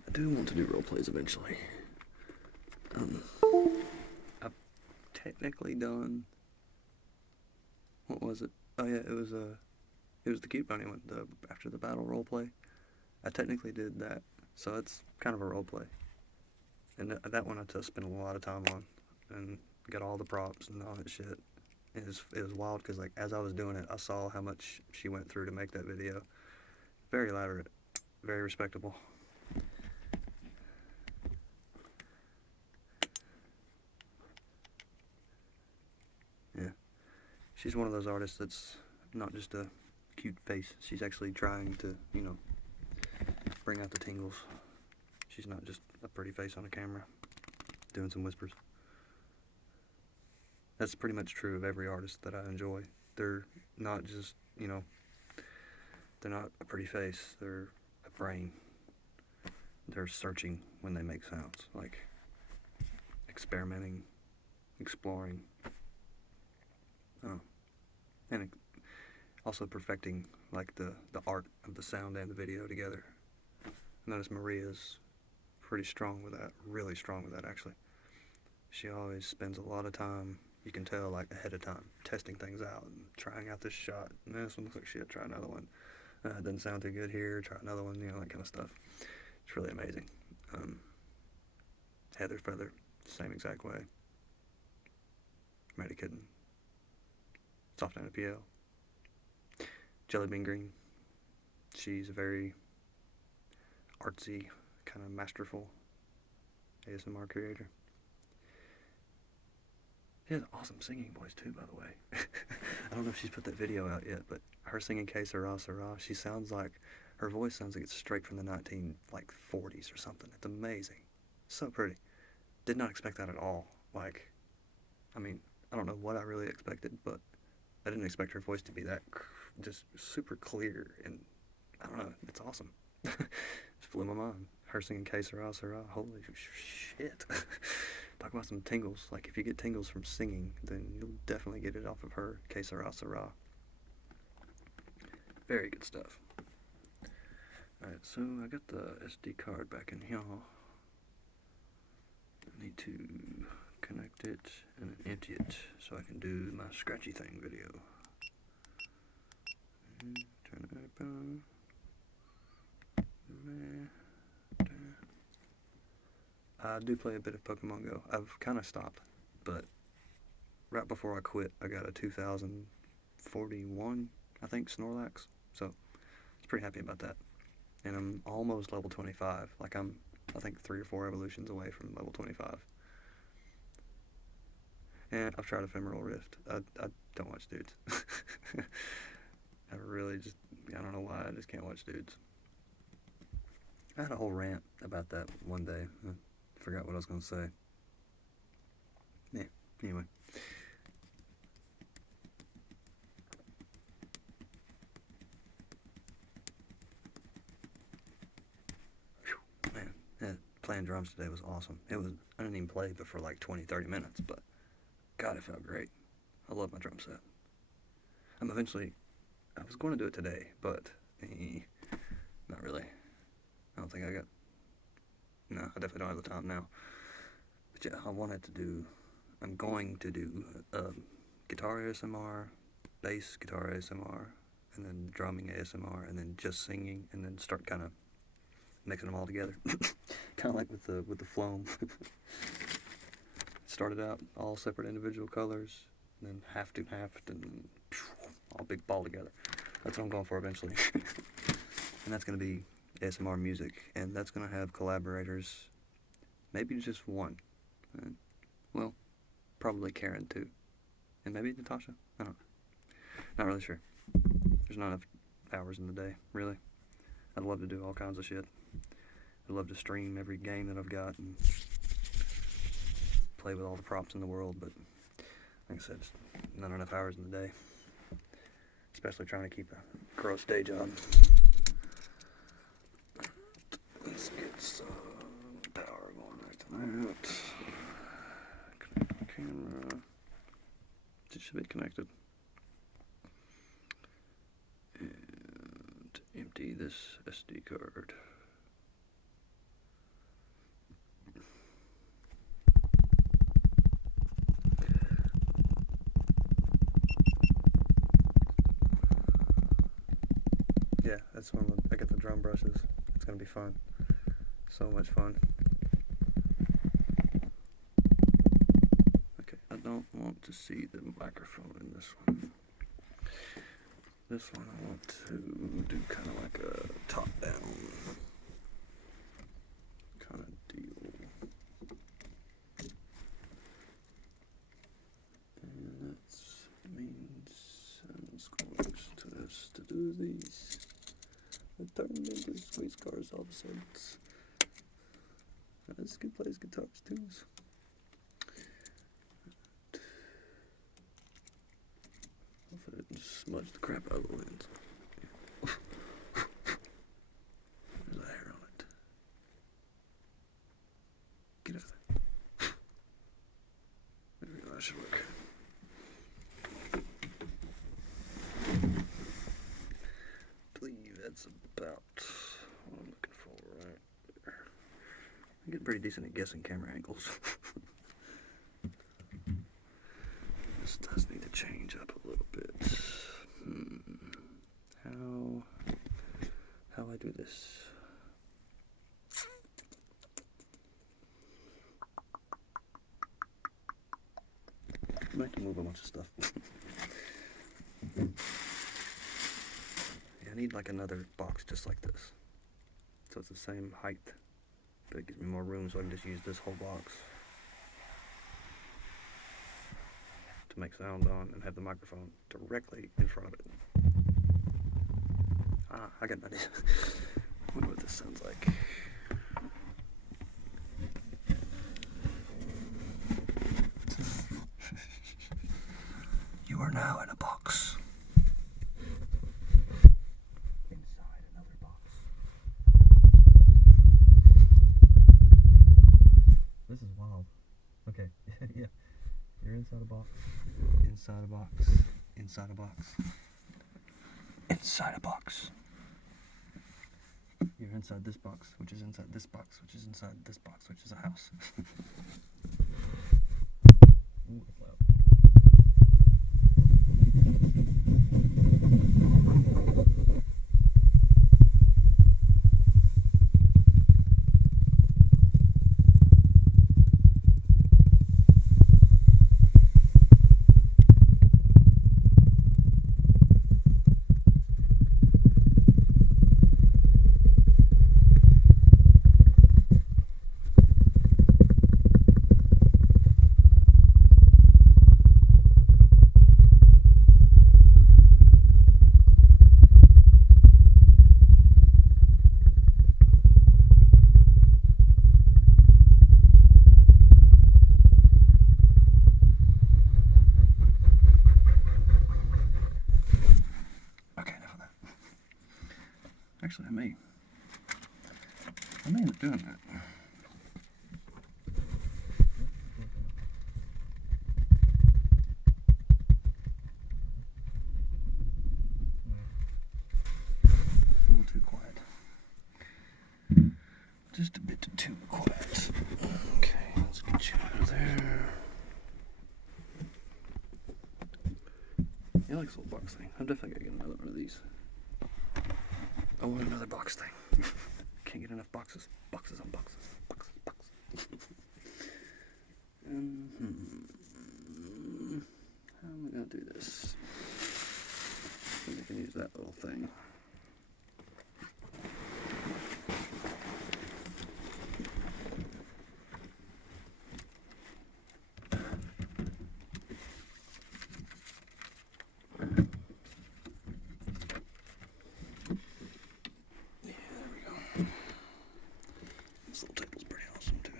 I do want to do role plays eventually. I've technically done. What was it? Oh yeah, it was the cute bunny one. After the battle role play. I technically did that, so it's kind of a role play. And that one I just spent a lot of time on, and got all the props and all that shit. It was wild because like as I was doing it, I saw how much she went through to make that video. Very elaborate, very respectable. Yeah, she's one of those artists that's not just a cute face. She's actually trying to, bring out the tingles. She's not just a pretty face on a camera doing some whispers. That's pretty much true of every artist that I enjoy. They're not just, they're not a pretty face. They're a brain. They're searching when they make sounds, like experimenting, exploring, and also perfecting like the art of the sound and the video together. I notice Maria's pretty strong with that, really strong with that actually. She always spends a lot of time, you can tell like ahead of time, testing things out and trying out this shot. And this one looks like shit, try another one. It doesn't sound too good here, try another one, that kind of stuff. It's really amazing. Heather Feather, same exact way. Maddie Kitten, Soft Anna PL. Jelly Bean Green, she's a very artsy, kind of masterful ASMR creator. She has an awesome singing voice too, by the way. I don't know if she's put that video out yet, but her singing Que Sera Sera, she sounds like, her voice sounds like it's straight from the 1940s or something. It's amazing. So pretty. Did not expect that at all. I don't know what I really expected, but I didn't expect her voice to be that just super clear, and I don't know, it's awesome. Just blew my mind. Her singing Que Sera Sera, holy shit. Talk about some tingles. Like, if you get tingles from singing, then you'll definitely get it off of her Que Sera Sera. Very good stuff. Alright, so I got the SD card back in here. I need to connect it and then empty it so I can do my scratchy thing video. Turn it up on. I do play a bit of Pokemon Go. I've kind of stopped, but right before I quit, I got a 2041, I think, Snorlax. So, I was pretty happy about that. And I'm almost level 25. Like, I think 3 or 4 evolutions away from level 25. And I've tried Ephemeral Rift. I don't watch dudes. I don't know why, I just can't watch dudes. I had a whole rant about that one day. I forgot what I was going to say. Yeah, anyway. Whew, man, yeah, playing drums today was awesome. I didn't even play but for like 20-30 minutes, but God, it felt great. I love my drum set. I was going to do it today, but not really. I don't think I definitely don't have the time now. But yeah, I'm going to do guitar ASMR, bass guitar ASMR, and then drumming ASMR, and then just singing, and then start kind of mixing them all together. Kind of like with the Floam. Started out all separate individual colors, and then half and all big ball together. That's what I'm going for eventually. And that's going to be ASMR music, and that's going to have collaborators, maybe just one. And, well, probably Karen too. And maybe Natasha? I don't know. Not really sure. There's not enough hours in the day, really. I'd love to do all kinds of shit. I'd love to stream every game that I've got and play with all the props in the world, but like I said, it's not enough hours in the day. Especially trying to keep a gross day job. Let's get some power going back to that. Connect the camera. It should be connected. And empty this SD card. Yeah, that's when I get the drum brushes. It's gonna be fun. So much fun. Okay, I don't want to see the microphone in this one. This one I want to do kind of like a top-down kind of deal. And that means I'm just going to this to do these. I turned into squeeze cars all of a sudden. This kid plays guitars too. Hopefully it didn't smudge the crap out of the lens. There's a hair on it. Get out of there. There we go, that should work. I believe that's about what I'm looking for right there. I get pretty decent at guessing camera angles. This does need to change up a little bit. How I do this? I might have to move a bunch of stuff. Yeah, I need like another box just like this. So it's the same height, but it gives me more room so I can just use this whole box to make sound on and have the microphone directly in front of it. I got an idea. I wonder what this sounds like. You are now in a box. Inside another box. This is wild. Okay, yeah. You're inside a box. Inside a box. Inside a box. Inside a box. You're inside this box, which is inside this box, which is inside this box, which is a house. Ooh, that's loud. Actually, I may end up doing that. A little too quiet. Just a bit too quiet. Okay, let's get you out of there. Yeah, I like this little box thing. I'm definitely gonna get another one of these. I want another box thing. Can't get enough boxes. Boxes on boxes. Boxes, boxes. How am I gonna do this? I think I can use that little thing. This little table's pretty awesome too.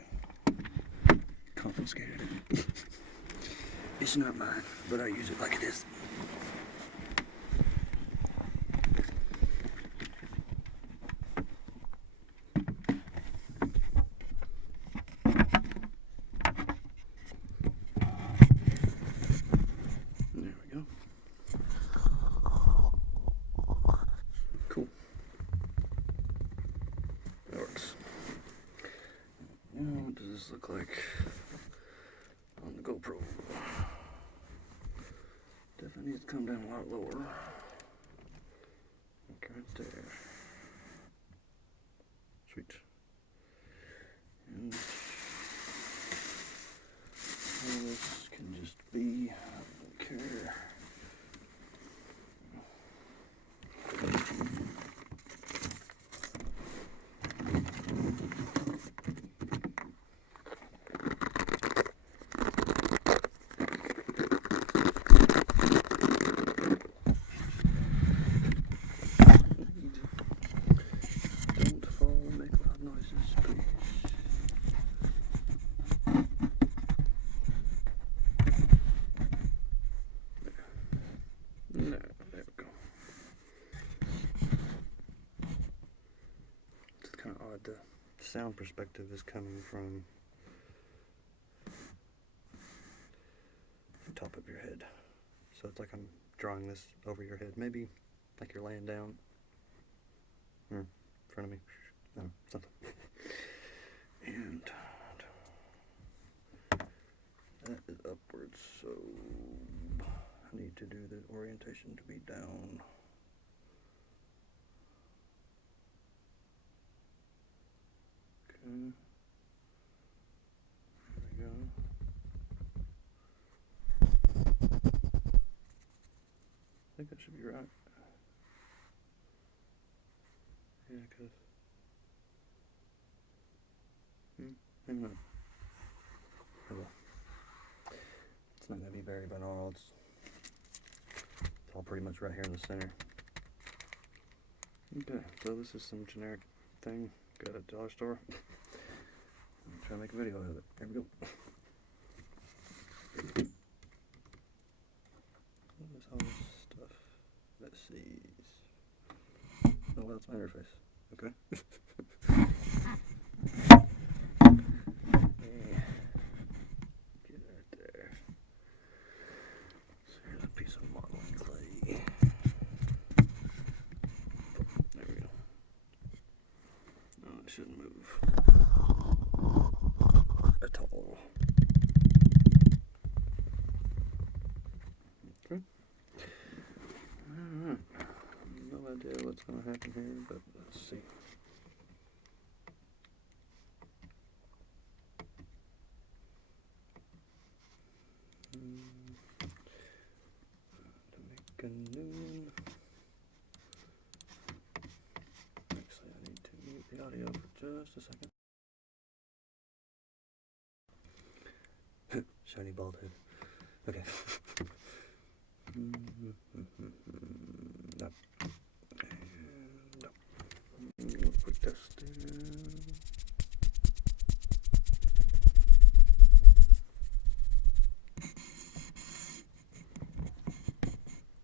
Confiscated it. It's not mine, but I use it like it is. There we go. Cool. That works. What does this look like on the GoPro? Definitely needs to come down a lot lower. Like right there. Sweet. And all this can just be, I don't care. Don't fall, make loud noises, please. There we go. It's kind of odd. The sound perspective is coming from the top of your head. So it's like I'm drawing this over your head. Maybe like you're laying down. In front of me. No, something. And that is upwards, so I need to do the orientation to be down. Okay. There we go. I think that should be right. Yeah, because maybe not. Oh well. It's not going to be very banal. It's all pretty much right here in the center. Okay, so this is some generic thing. Got at the dollar store. I'm trying to make a video of it. There we go. What is all this stuff? Let's see. Oh, well, that's my interface. Okay. Get right there. So here's a piece of modeling clay. There we go. No, it shouldn't move at all. Okay. Alright. No idea what's going to happen here, but let's see. To make a new one. Actually, I need to mute the audio for just a second. Shiny bald head. Okay. No. No. Quick test there.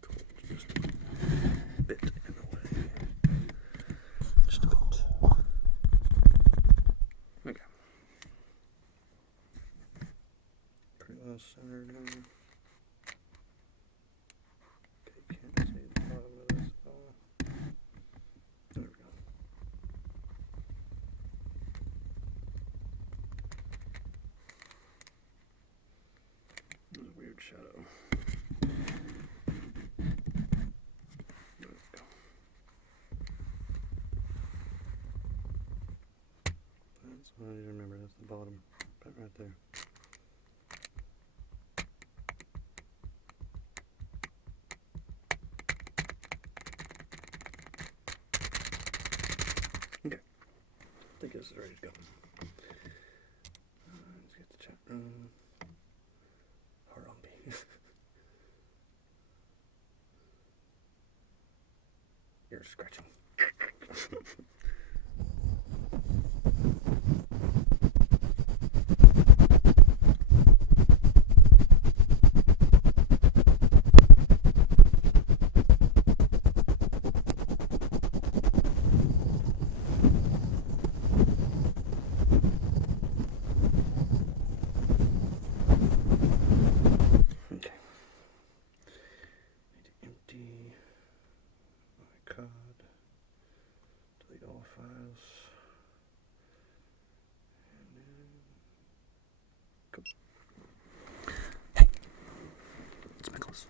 Cool. Just a bit in the way. I need to remember that's the bottom, but right there. Okay, I think this is ready to go. Let's get the chat room. Harambe. You're scratching. Okay. Need to empty my card. Delete all files. And then go. Hey, it's Nicholas.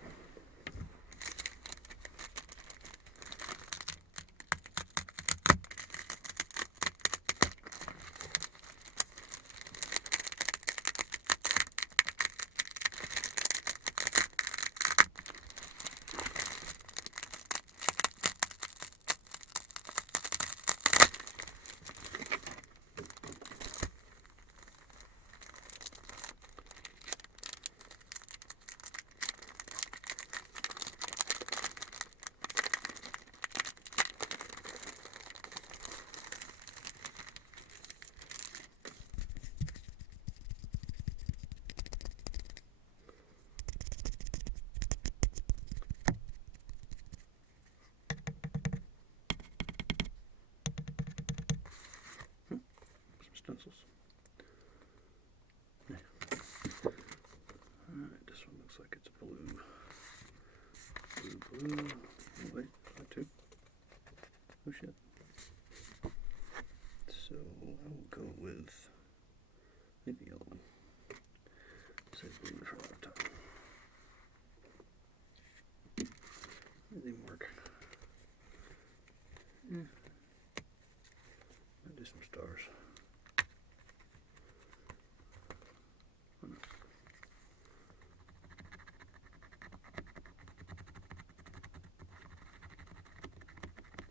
Stencils. Yeah. Alright, this one looks like it's blue. Blue. Oh, wait, not two. Oh shit. So I will go with maybe the yellow one. Say blue for a long time. Doesn't even work. I'll do some stars. I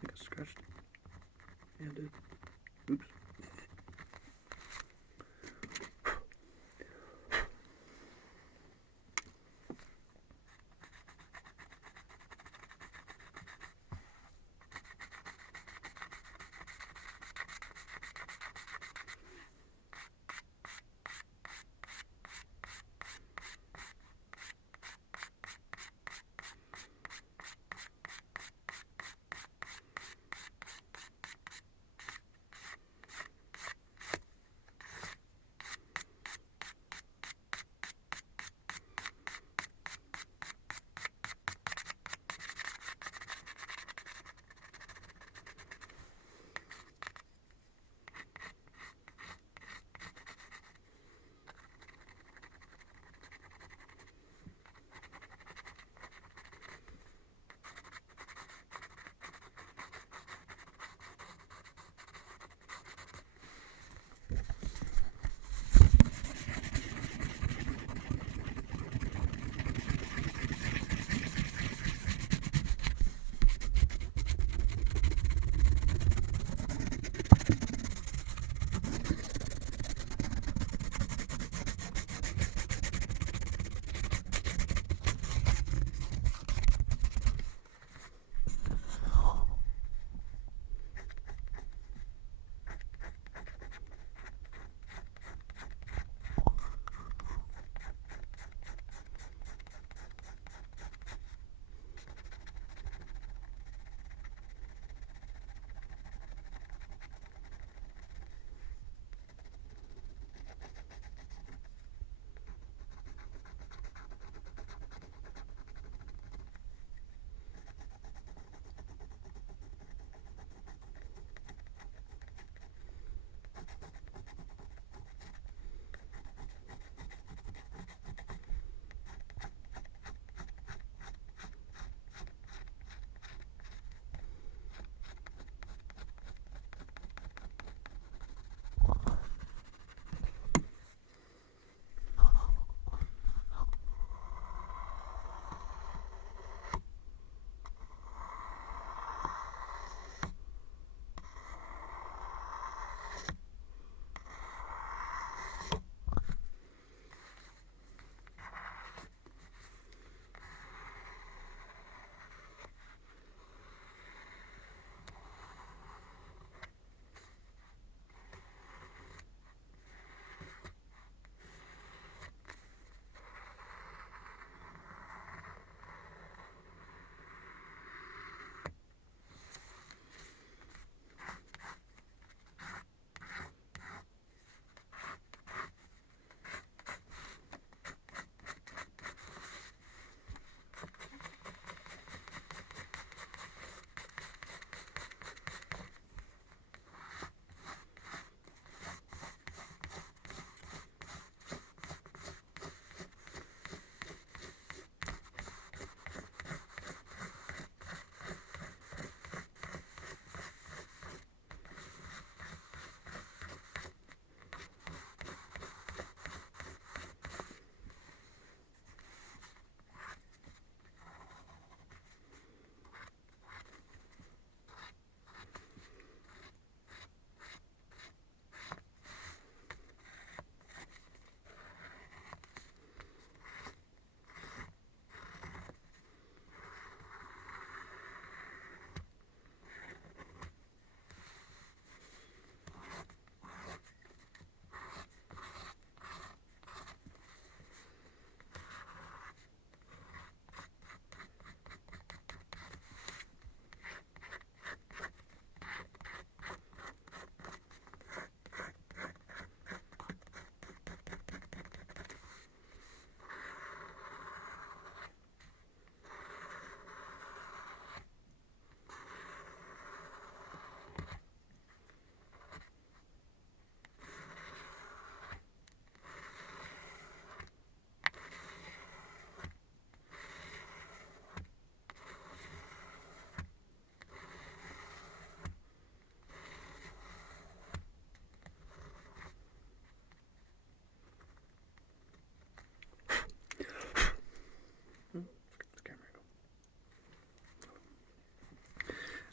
think I scratched it. Yeah, I did. Oops.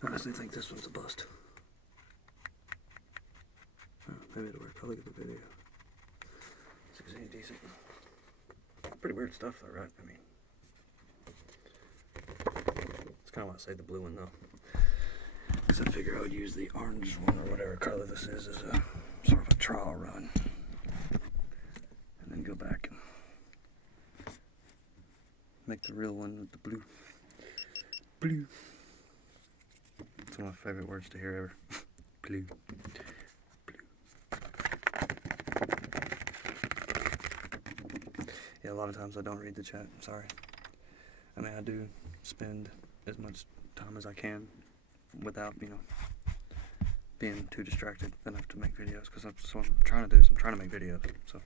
I honestly think this one's a bust. Oh, maybe it'll work. I'll look at the video. 16 decent. Pretty weird stuff though, right? I mean, it's kind of why I say the blue one though. Because I figure I would use the orange one or whatever color this is as a sort of a trial run. And then go back and make the real one with the blue. Blue. It's one of my favorite words to hear ever. Blue. Yeah, a lot of times I don't read the chat. I'm sorry. I mean, I do spend as much time as I can without, you know, being too distracted enough to make videos, because that's what I'm trying to do. Is I'm trying to make videos. So,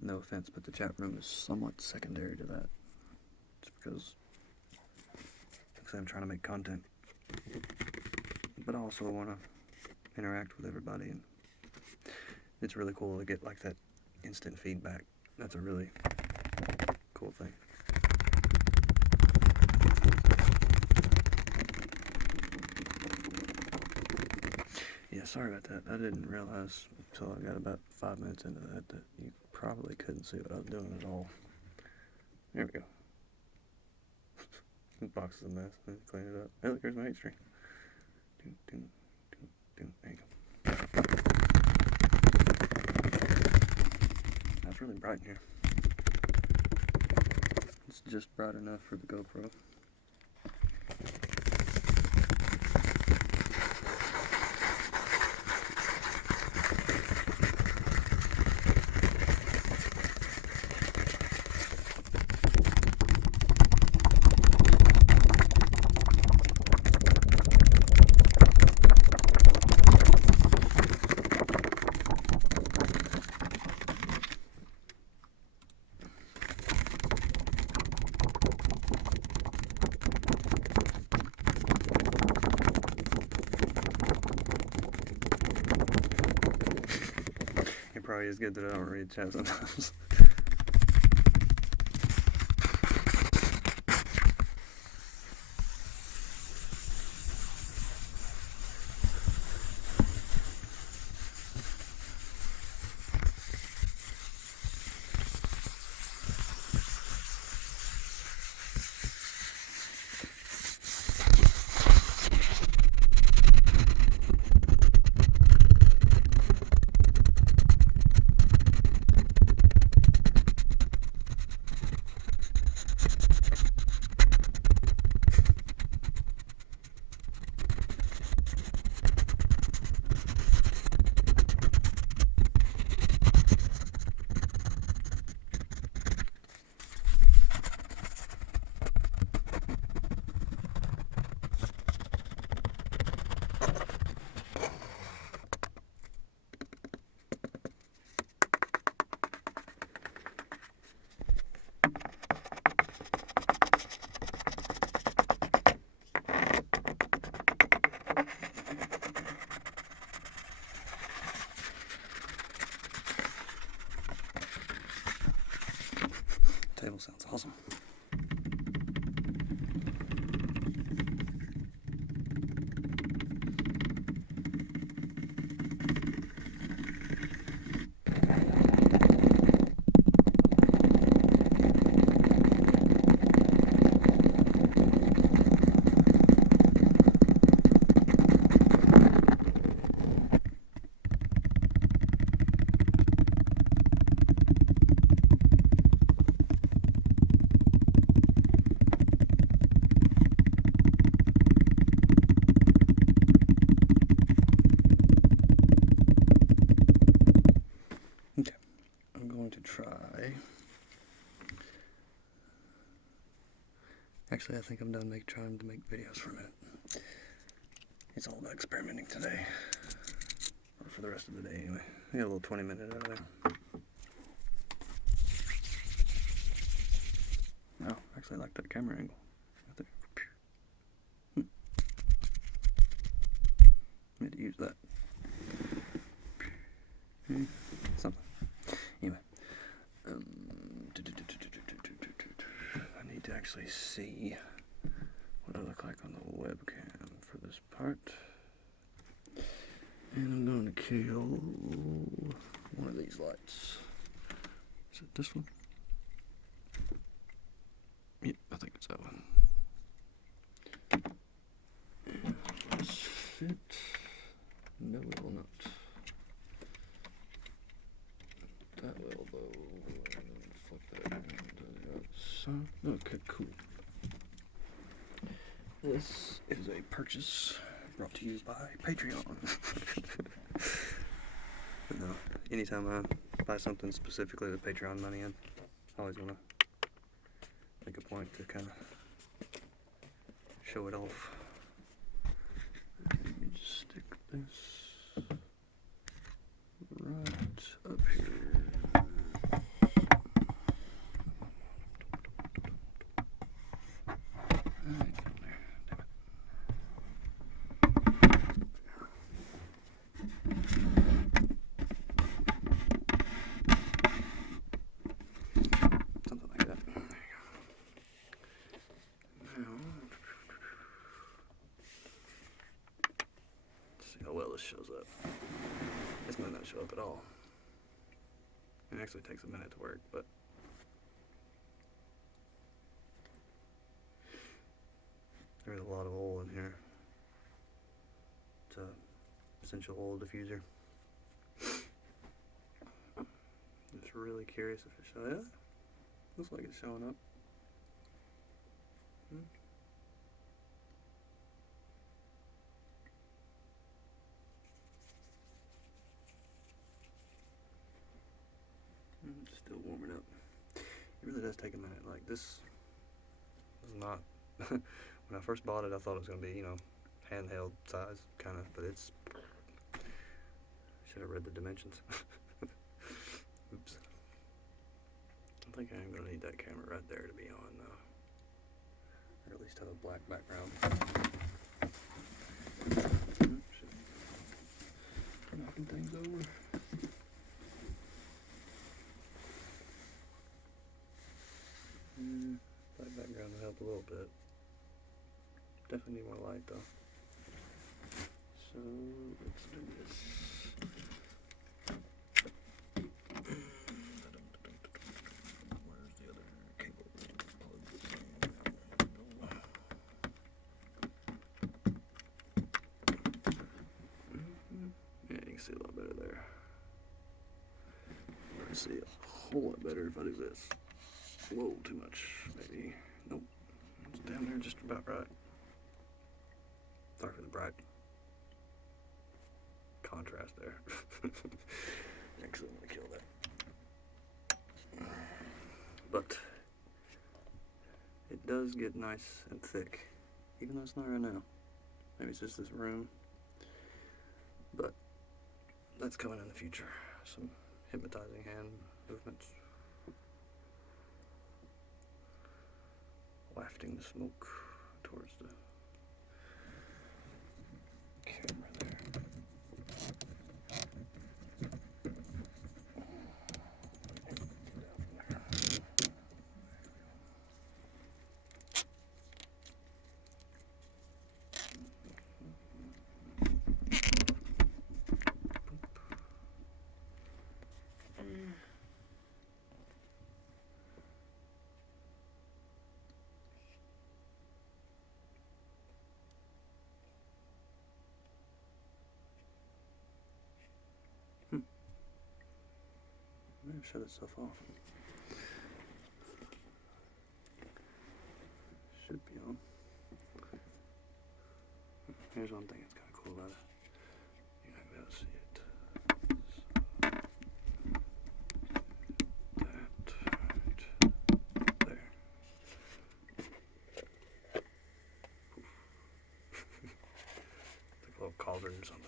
no offense, but the chat room is somewhat secondary to that. It's because, like I say, I'm trying to make content, but I also want to interact with everybody, and it's really cool to get like that instant feedback. That's a really cool thing. Yeah, sorry about that. I didn't realize until I got about 5 minutes into that you probably couldn't see what I was doing at all. There we go. This box is a mess. I need to clean it up. Hey, look, here's my 8 string. There you go. That's really bright in here. It's just bright enough for the GoPro. It probably is good that I don't read chat sometimes. Table sounds awesome. Okay, I'm going to try. Actually, I think I'm done trying to make videos for a minute. It's all about experimenting today, or for the rest of the day anyway. I got a little 20-minute out of there. Oh, actually, I like that camera angle. Right there. Need to use that. Something. Anyway. I need to actually see kill one of these lights. Is it this one? Yep, I think it's that one. Let's fit. No, it will not. That will though. Fuck that. So, okay, cool. This is a purchase brought to you by Patreon. But no, anytime I buy something specifically with Patreon money in, I always want to make a point to kind of show it off. Let me just stick this right up here. How well this shows up. This might not show up at all. It actually takes a minute to work, but there's a lot of oil in here. It's a essential oil diffuser. Just really curious if it shows. Yeah, looks like it's showing up. Still warming up. It really does take a minute. Like this is not. When I first bought it, I thought it was gonna be, you know, handheld size kind of, but it's. Should have read the dimensions. Oops. I think I am gonna need that camera right there to be on, or at least have a black background. Oops. Knocking things over. Black background will help a little bit. Definitely need more light though. So let's do this. Where's the other cable? Yeah, you can see a lot better there. I see a whole lot better if I do this. Whoa, too much, maybe. Nope. It's down there just about right. Sorry for the bright contrast there. Actually, I'm gonna kill that. But it does get nice and thick, even though it's not right now. Maybe it's just this room. But that's coming in the future. Some hypnotizing hand movements. Wafting the smoke towards the camera there. Maybe shut itself off. Should be on. Here's one thing that's kind of cool about it. You're not going to be able to see it. So, that, right there. Like a little cauldron or something.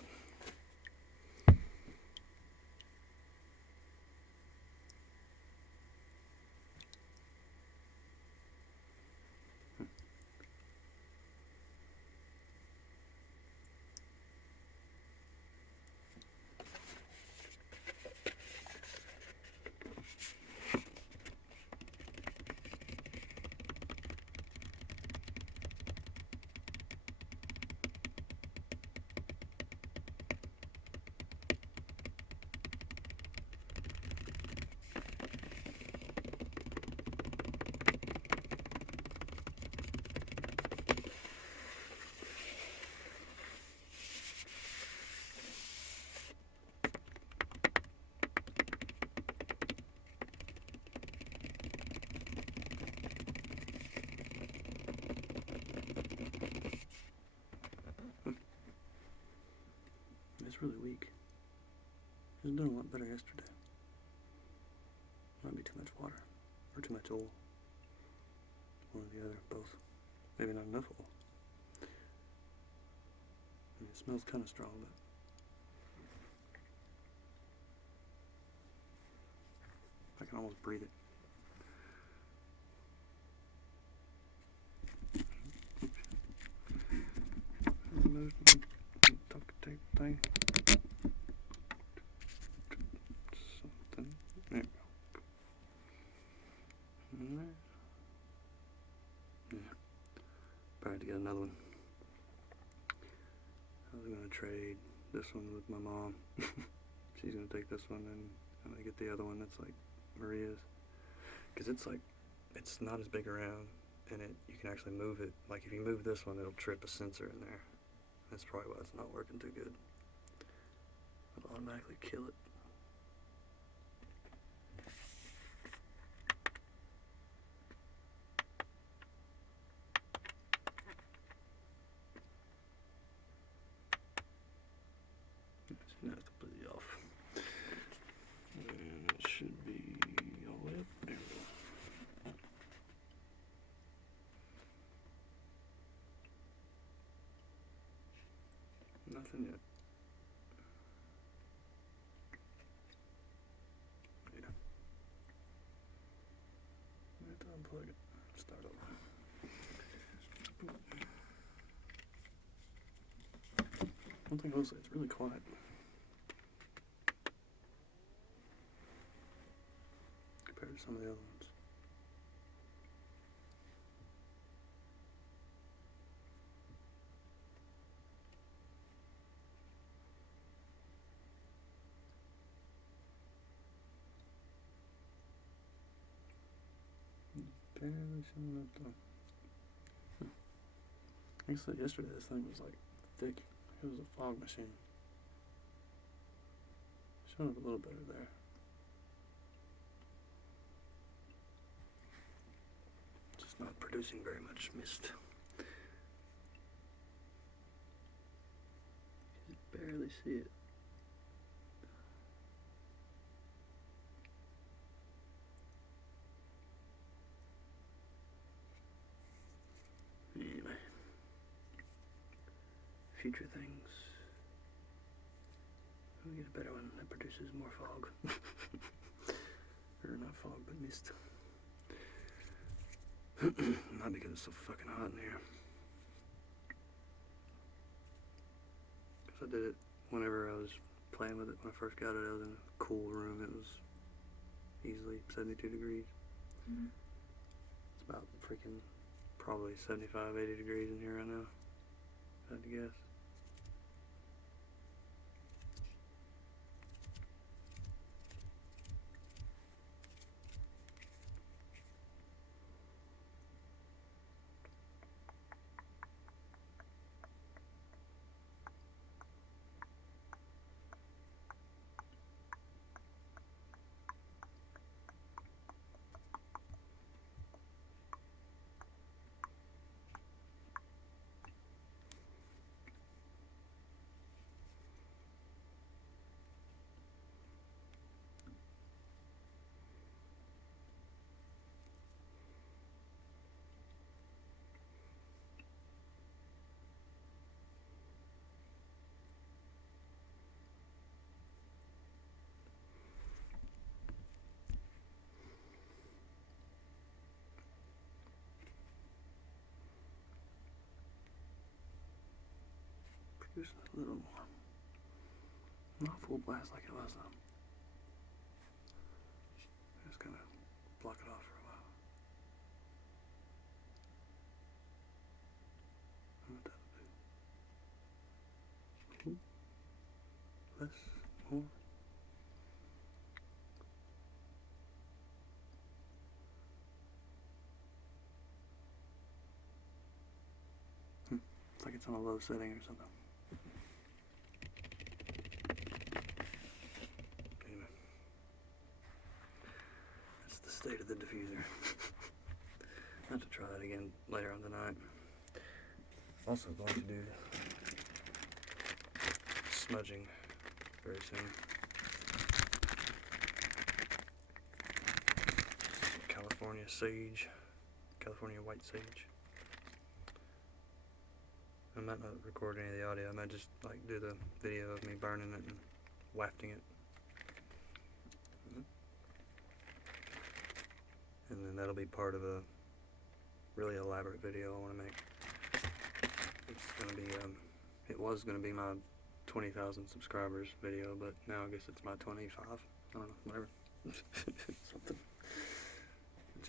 It's really weak. It was doing a lot better yesterday. Might be too much water. Or too much oil. One or the other, both. Maybe not enough oil. I mean, it smells kind of strong, but I can almost breathe it. There's the duct tape thing. Something. There we go. And there. Yeah. Probably have to get another one. I was going to trade this one with my mom. She's going to take this one, and I'm going to get the other one that's like Maria's. Because it's like, it's not as big around, and you can actually move it. Like if you move this one, it'll trip a sensor in there. That's probably why it's not working too good. It'll automatically kill it. Now it's completely off. And it should be all the way up. There we go. Nothing yet. Yeah. I have to unplug it. Start over. One thing I will say, it's really quiet. Compared to some of the other ones. Barely showing up though. Like I said yesterday, this thing was like thick. It was a fog machine. Showing up a little better there. Just not producing very much mist. You can barely see it. Anyway, future things. We'll get a better one that produces more fog. Or not fog, but mist. Not because it's so fucking hot in here. Because I did it whenever I was playing with it. When I first got it, I was in a cool room. It was easily 72 degrees. Mm-hmm. It's about freaking probably 75, 80 degrees in here right now, if I had to guess. Just a little more. Not full blast like it was though. Just gonna block it off for a while. What that do? Less, more. It's like it's on a low setting or something. State of the diffuser. I have to try that again later on tonight. Also going to do smudging very soon. California sage, California white sage. I might not record any of the audio. I might just like do the video of me burning it and wafting it. And then that'll be part of a really elaborate video I want to make. It's gonna be, it was gonna be my 20,000 subscribers video, but now I guess it's my 25. I don't know, whatever. Something.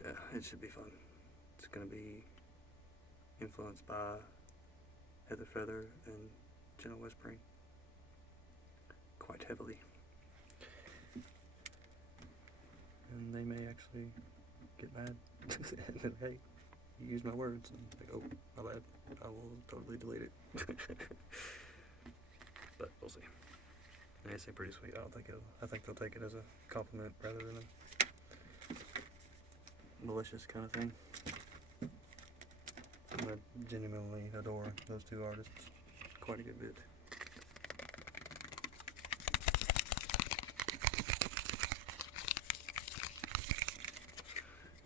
Yeah, it should be fun. It's gonna be influenced by Heather Feather and Gentle Whispering quite heavily. And they may actually get mad. And then, hey, you used my words. And like, oh, my bad. I will totally delete it. But we'll see. They say pretty sweet. I think they'll take it as a compliment rather than a malicious kind of thing. I genuinely adore those two artists quite a good bit.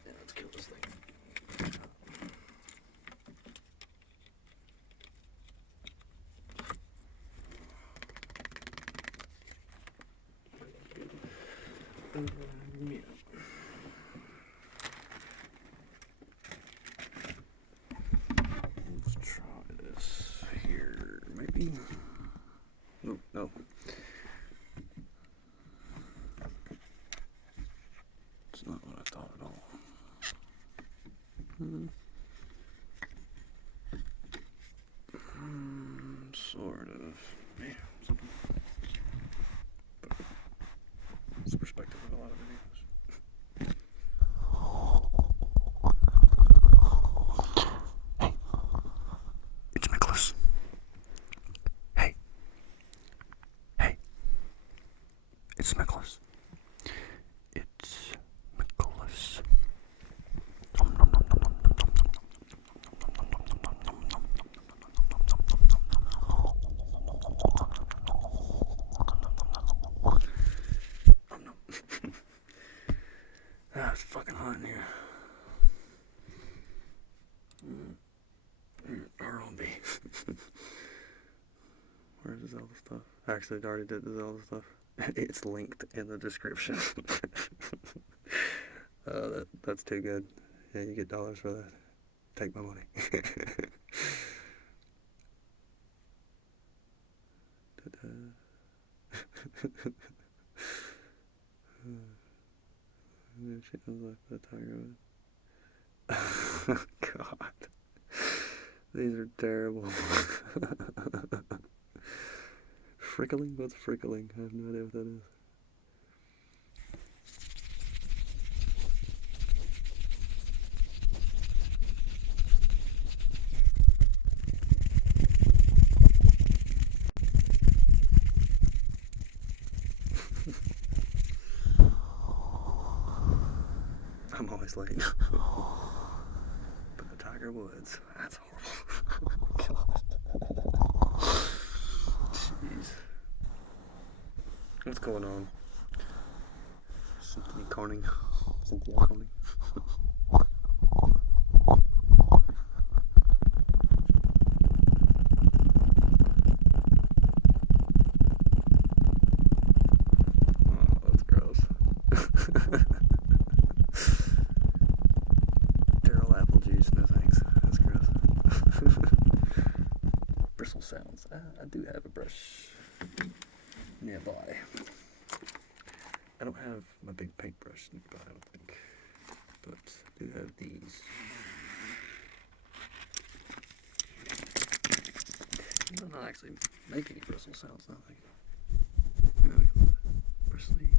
Yeah, let's kill this thing. Yeah. Let's try this here, maybe. No, no. It's not what I thought at all. Sort of. Yeah, something. But it's the perspective of a lot of videos. Hey, it's Nicholas. Hey, it's Nicholas. It's Nicholas. Ah, it's fucking hot in here. R&B. Where's the Zelda stuff? Actually, I already did the Zelda stuff. It's linked in the description. That's too good. Yeah, you get dollars for that. Take my money. She was like the tiger wood. God. These are terrible. Frickling? What's frickling? I have no idea what that is. I'm always late. But the Tiger Woods, that's horrible. God. Jeez. What's going on? Cynthia Corning. Oh, that's gross. Apple juice, no thanks. That's gross. Bristle sounds. I do have a brush nearby. I don't have my big paintbrush nearby, I don't think. But I do have these. I'm not actually making any bristle sounds, nothing. Bristly.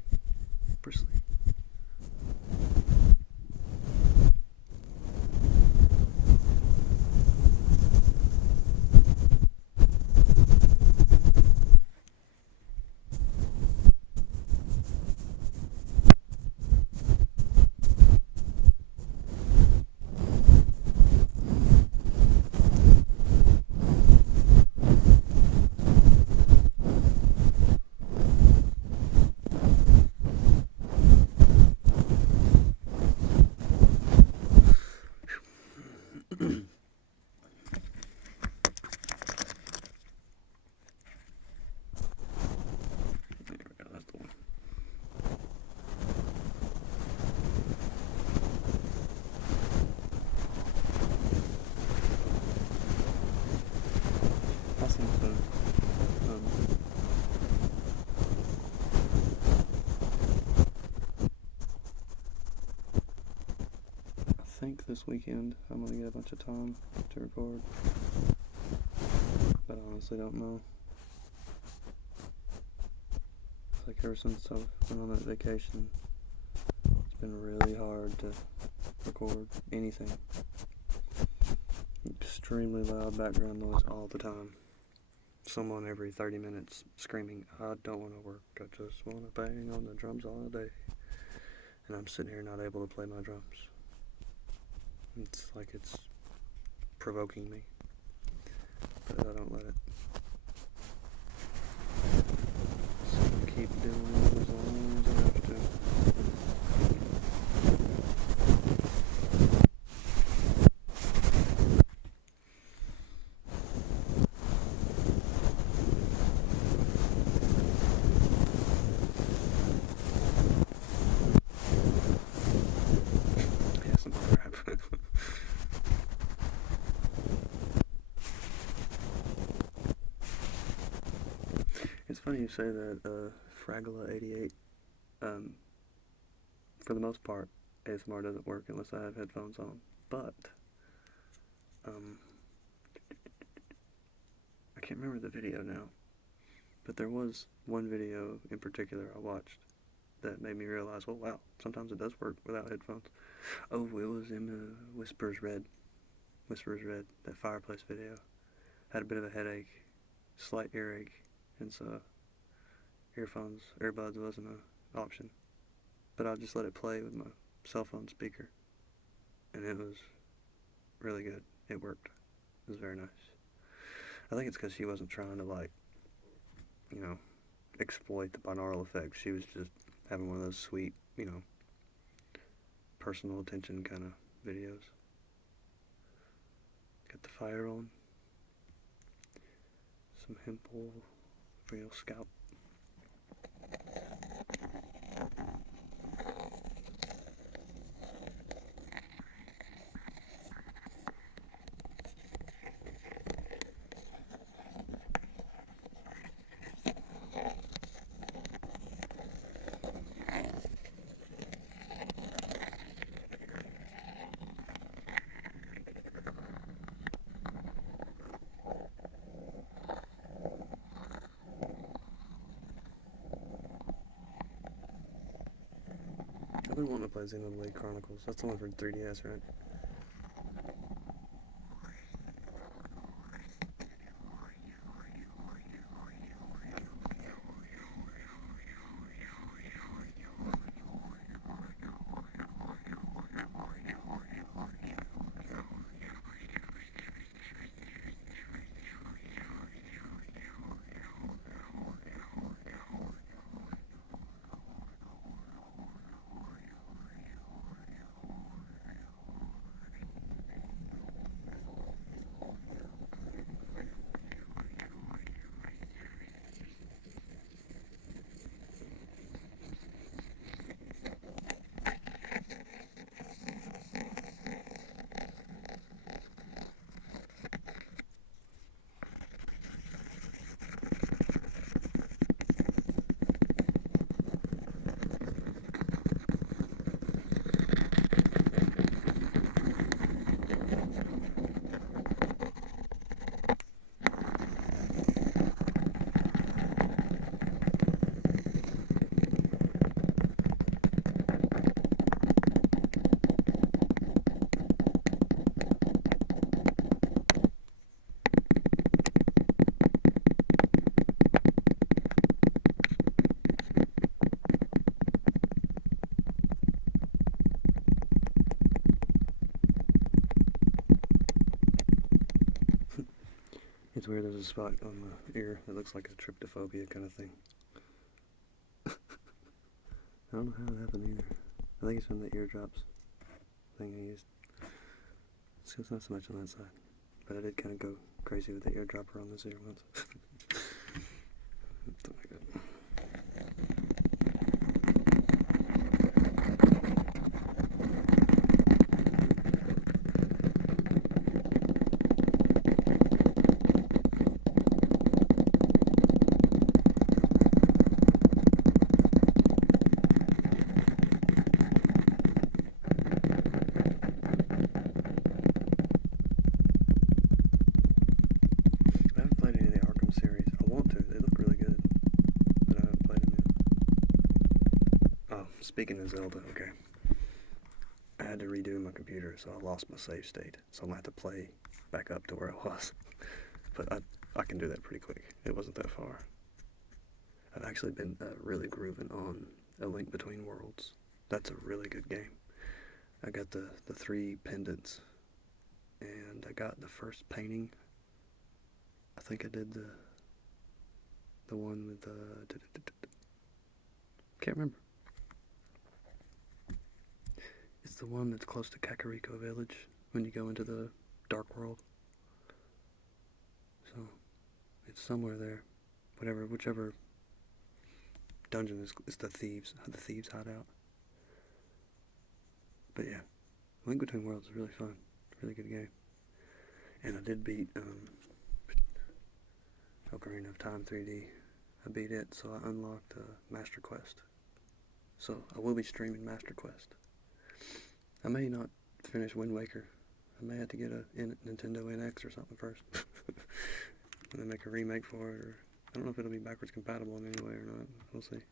this weekend I'm gonna get a bunch of time to record, but I honestly don't know. It's like ever since I've been on that vacation, it's been really hard to record anything. Extremely loud background noise all the time. Someone every 30 minutes screaming, I don't want to work, I just want to bang on the drums all day. And I'm sitting here not able to play my drums. It's like it's provoking me, but I don't let it. So I keep doing it as long as I have to. Yeah, some crap. It's funny you say that, Fragula88, for the most part, ASMR doesn't work unless I have headphones on, but, I can't remember the video now, but there was one video in particular I watched that made me realize, well, wow, sometimes it does work without headphones. Oh, it was in Whispers Red, that fireplace video. Had a bit of a headache, slight earache, and so earbuds wasn't an option. But I just let it play with my cell phone speaker, and it was really good. It worked. It was very nice. I think it's because she wasn't trying to, like, exploit the binaural effects. She was just having one of those sweet, personal attention kind of videos. Got the fire on. Some hemp oil for your scalp. I've been wanting to play Xenoblade Chronicles. That's the one for 3DS, right? It's weird, there's a spot on my ear that looks like a tryptophobia kind of thing. I don't know how it happened either. I think it's from the eardrops thing I used. It's not so much on that side, but I did kind of go crazy with the eardropper on this ear once. Something like that. speaking of Zelda, okay. I had to redo my computer, so I lost my save state. So I'm going to have to play back up to where it was. But I can do that pretty quick. It wasn't that far. I've actually been really grooving on A Link Between Worlds. That's a really good game. I got the 3 pendants, and I got the first painting. I think I did the one with can't remember. It's the one that's close to Kakariko Village when you go into the Dark World. So it's somewhere there. Whichever dungeon is the thieves hideout. But yeah, Link Between Worlds is really fun. Really good game. And I did beat Ocarina of Time 3D. I beat it, so I unlocked Master Quest. So I will be streaming Master Quest. I may not finish Wind Waker. I may have to get a Nintendo NX or something first. And then make a remake for it, or I don't know if it'll be backwards compatible in any way or not. We'll see.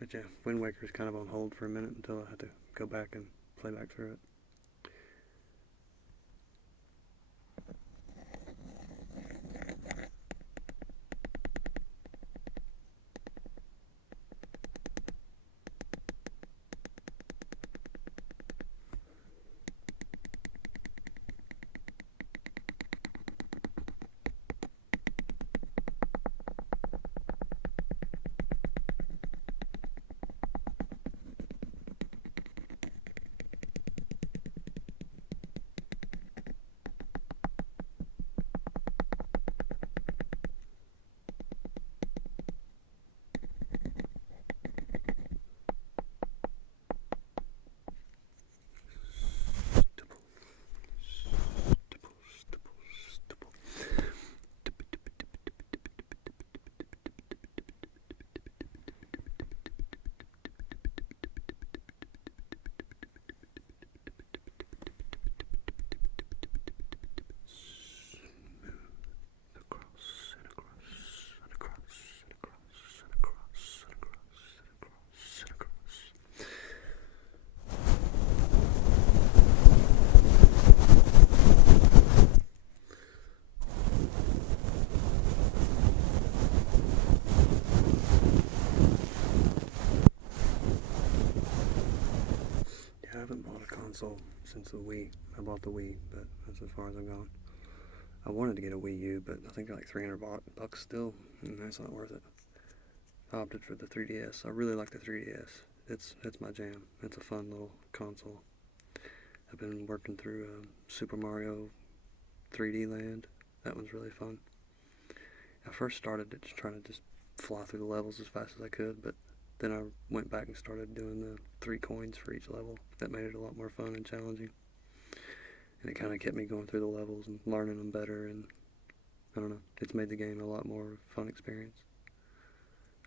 But yeah, Wind Waker is kind of on hold for a minute until I have to go back and play back through it. I haven't bought a console since the Wii. I bought the Wii, but that's as far as I've gone. I wanted to get a Wii U, but I think they're like $300 still, and that's not worth it. I opted for the 3DS. I really like the 3DS. It's my jam. It's a fun little console. I've been working through Super Mario 3D Land. That one's really fun. I first started it just trying to just fly through the levels as fast as I could, but then I went back and started doing the 3 coins for each level. That made it a lot more fun and challenging. And it kind of kept me going through the levels and learning them better, and I don't know, it's made the game a lot more fun experience.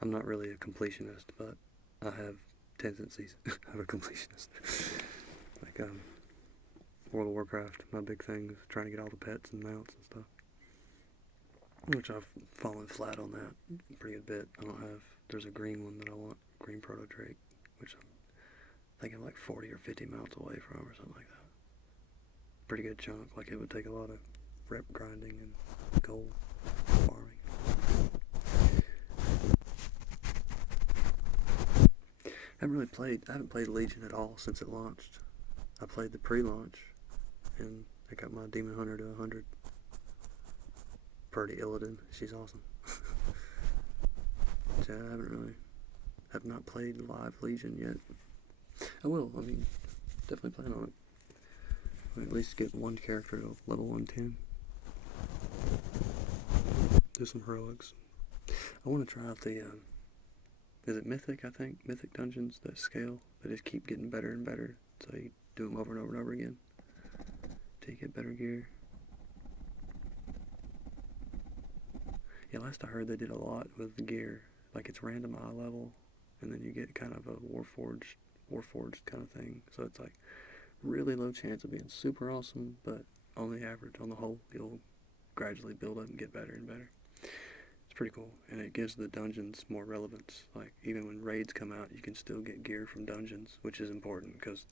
I'm not really a completionist, but I have tendencies of a completionist. Like World of Warcraft, my big thing is trying to get all the pets and mounts and stuff. Which I've fallen flat on that a pretty good bit. There's a green one that I want, green proto drake, which I'm thinking like 40 or 50 mounts away from or something like that. Pretty good chunk, like it would take a lot of rep grinding and gold farming. I haven't played Legion at all since it launched. I played the pre-launch, and I got my Demon Hunter to 100. Purdy Illidan, she's awesome. So I have not played live Legion yet. I will, definitely plan on it. I'll at least get one character to level 110. Do some heroics. I want to try out the, is it Mythic, I think? Mythic dungeons that scale. They just keep getting better and better. So you do them over and over and over again. Till you get better gear. Yeah, last I heard they did a lot with the gear. Like it's random eye level, and then you get kind of a Warforged kind of thing. So it's like really low chance of being super awesome, but on the average, on the whole, you'll gradually build up and get better and better. It's pretty cool, and it gives the dungeons more relevance. Like, even when raids come out, you can still get gear from dungeons, which is important, because,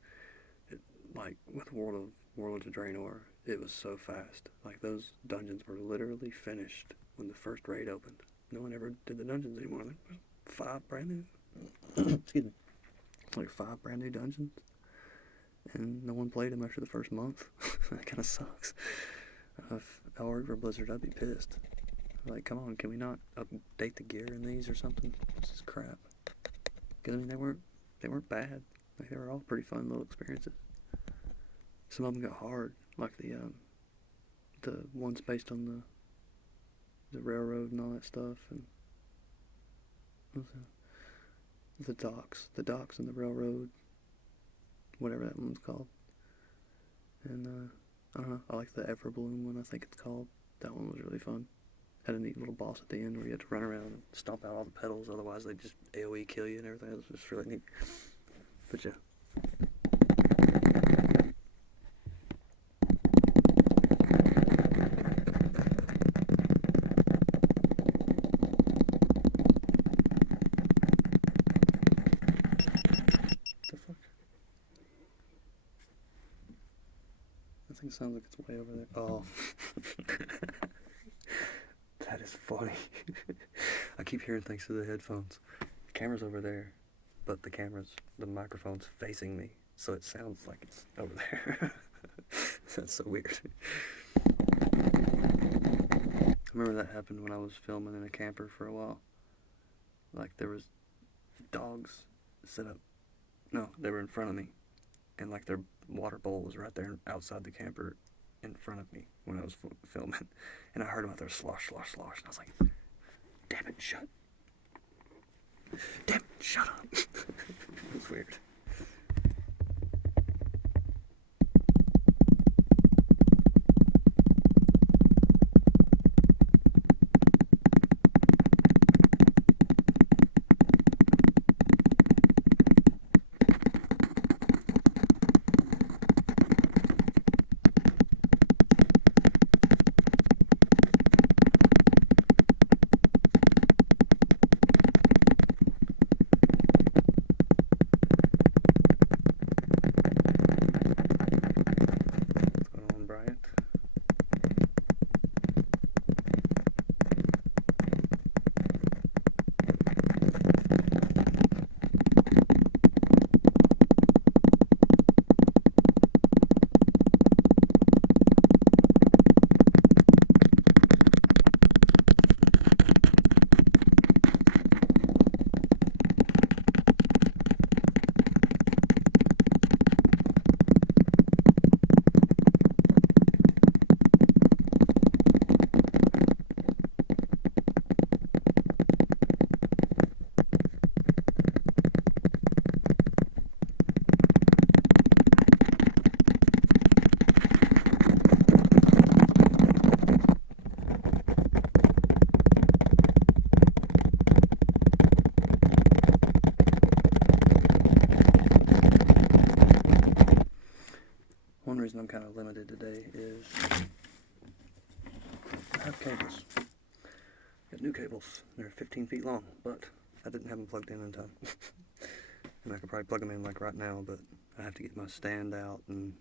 like, with World of Draenor, it was so fast. Like, those dungeons were literally finished when the first raid opened. No one ever did the dungeons anymore. There was 5 brand new, excuse me, like 5 brand new dungeons, and no one played them after the first month. That kind of sucks. If I worked for Blizzard, I'd be pissed. Like, come on, can we not update the gear in these or something? This is crap. Because, I mean, they weren't bad. Like, they were all pretty fun little experiences. Some of them got hard, like the ones based on the railroad and all that stuff, and the docks and the railroad, whatever that one's called. And I don't know, I like the Everbloom one, I think it's called. That one was really fun. Had a neat little boss at the end where you had to run around and stomp out all the petals, otherwise they just AoE kill you and everything. It was just really neat. But yeah. I think it sounds like it's way over there. Oh. That is funny. I keep hearing things through the headphones. The camera's over there, but the microphone's facing me, so it sounds like it's over there. That's so weird. I remember that happened when I was filming in a camper for a while. Like, there was dogs set up. No, they were in front of me. And, like, their water bowl was right there outside the camper in front of me when I was filming. And I heard them out there slosh, slosh, slosh. And I was like, damn it, shut up. It was weird. One reason I'm kind of limited today is I have cables. Got new cables. They're 15 feet long, but I didn't have them plugged in time. And I could probably plug them in like right now, but I have to get my stand out, and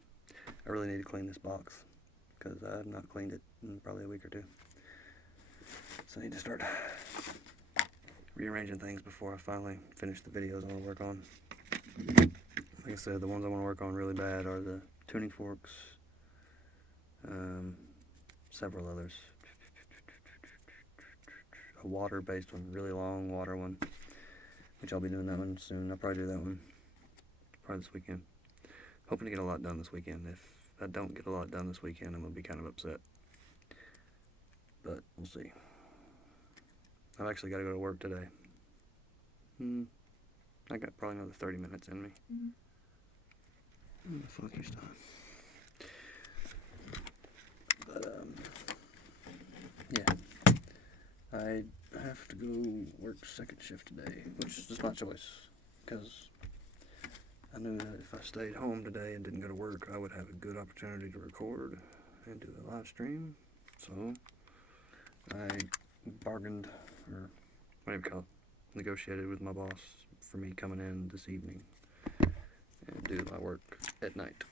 I really need to clean this box because I have not cleaned it in probably a week or 2. So I need to start rearranging things before I finally finish the videos I want to work on. Like I said, the ones I want to work on really bad are the tuning forks, several others. A water-based one, really long water one, which I'll be doing that one soon. I'll probably do that one probably this weekend. Hoping to get a lot done this weekend. If I don't get a lot done this weekend, I'm going to be kind of upset. But we'll see. I've actually got to go to work today. I got probably another 30 minutes in me. Funky stuff. But, yeah. I have to go work second shift today, which is just my choice. Because I knew that if I stayed home today and didn't go to work, I would have a good opportunity to record and do a live stream. So I bargained or whatever you call it, negotiated with my boss for me coming in this evening and do my work at night,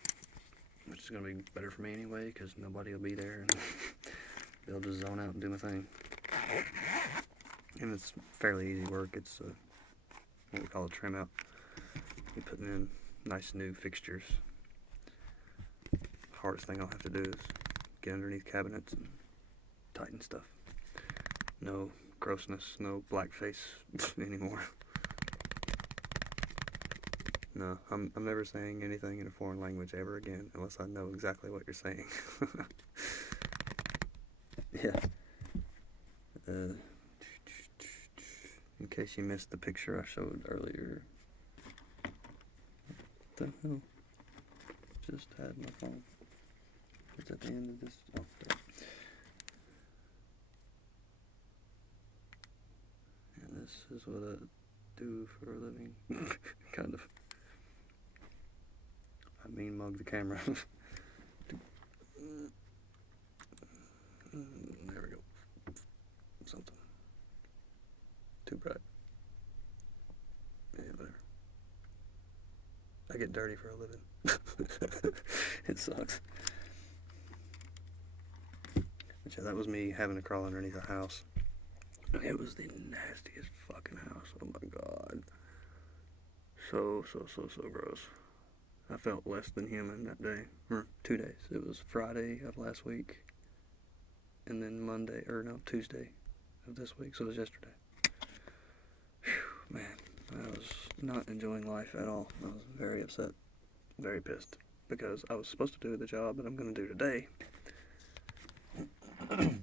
which is going to be better for me anyway because nobody will be there and be able to zone out and do my thing. And it's fairly easy work. It's what we call a trim out. You're putting in nice new fixtures. Hardest thing I'll have to do is get underneath cabinets and tighten stuff. No grossness, no blackface anymore. No, I'm never saying anything in a foreign language ever again unless I know exactly what you're saying. Yeah. In case you missed the picture I showed earlier. What the hell? Just had my phone. It's at the end of this. Oh, there. And this is what I do for a living. Kind of. I mean mug the camera. There we go. Something. Too bright. Yeah, whatever. I get dirty for a living. It sucks. But yeah, that was me having to crawl underneath a house. It was the nastiest fucking house. Oh my god. So gross. I felt less than human that day. 2 days. It was Friday of last week. And then Tuesday of this week. So it was yesterday. Whew, man, I was not enjoying life at all. I was very upset. Very pissed. Because I was supposed to do the job that I'm going to do today. But I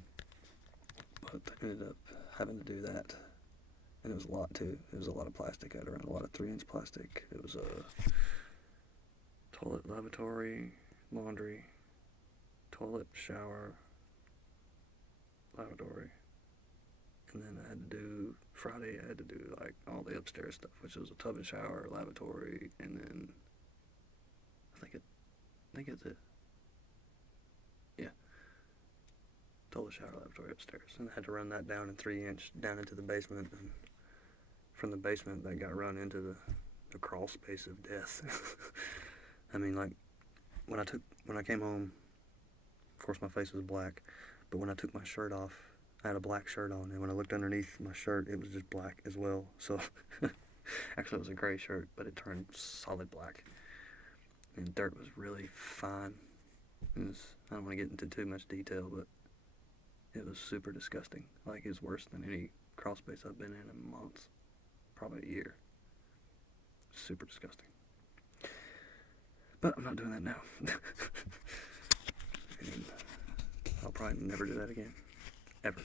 ended up having to do that. And it was a lot too. It was a lot of plastic. I had around a lot of 3-inch plastic. It was a toilet, lavatory, laundry, toilet, shower, lavatory. And then Friday I had to do like all the upstairs stuff, which was a tub and shower, lavatory, and then I think it's it. Yeah. Toilet, shower, lavatory upstairs. And I had to run that down in 3-inch down into the basement, and from the basement that got run into the crawl space of death. I mean, like when I came home, of course my face was black, but when I took my shirt off, I had a black shirt on, and when I looked underneath my shirt, it was just black as well. So actually it was a gray shirt, but it turned solid black. And dirt was really fine. I don't want to get into too much detail, but it was super disgusting. Like, it was worse than any crawl space I've been in months. Probably a year. Super disgusting. But I'm not doing that now. And I'll probably never do that again. Ever.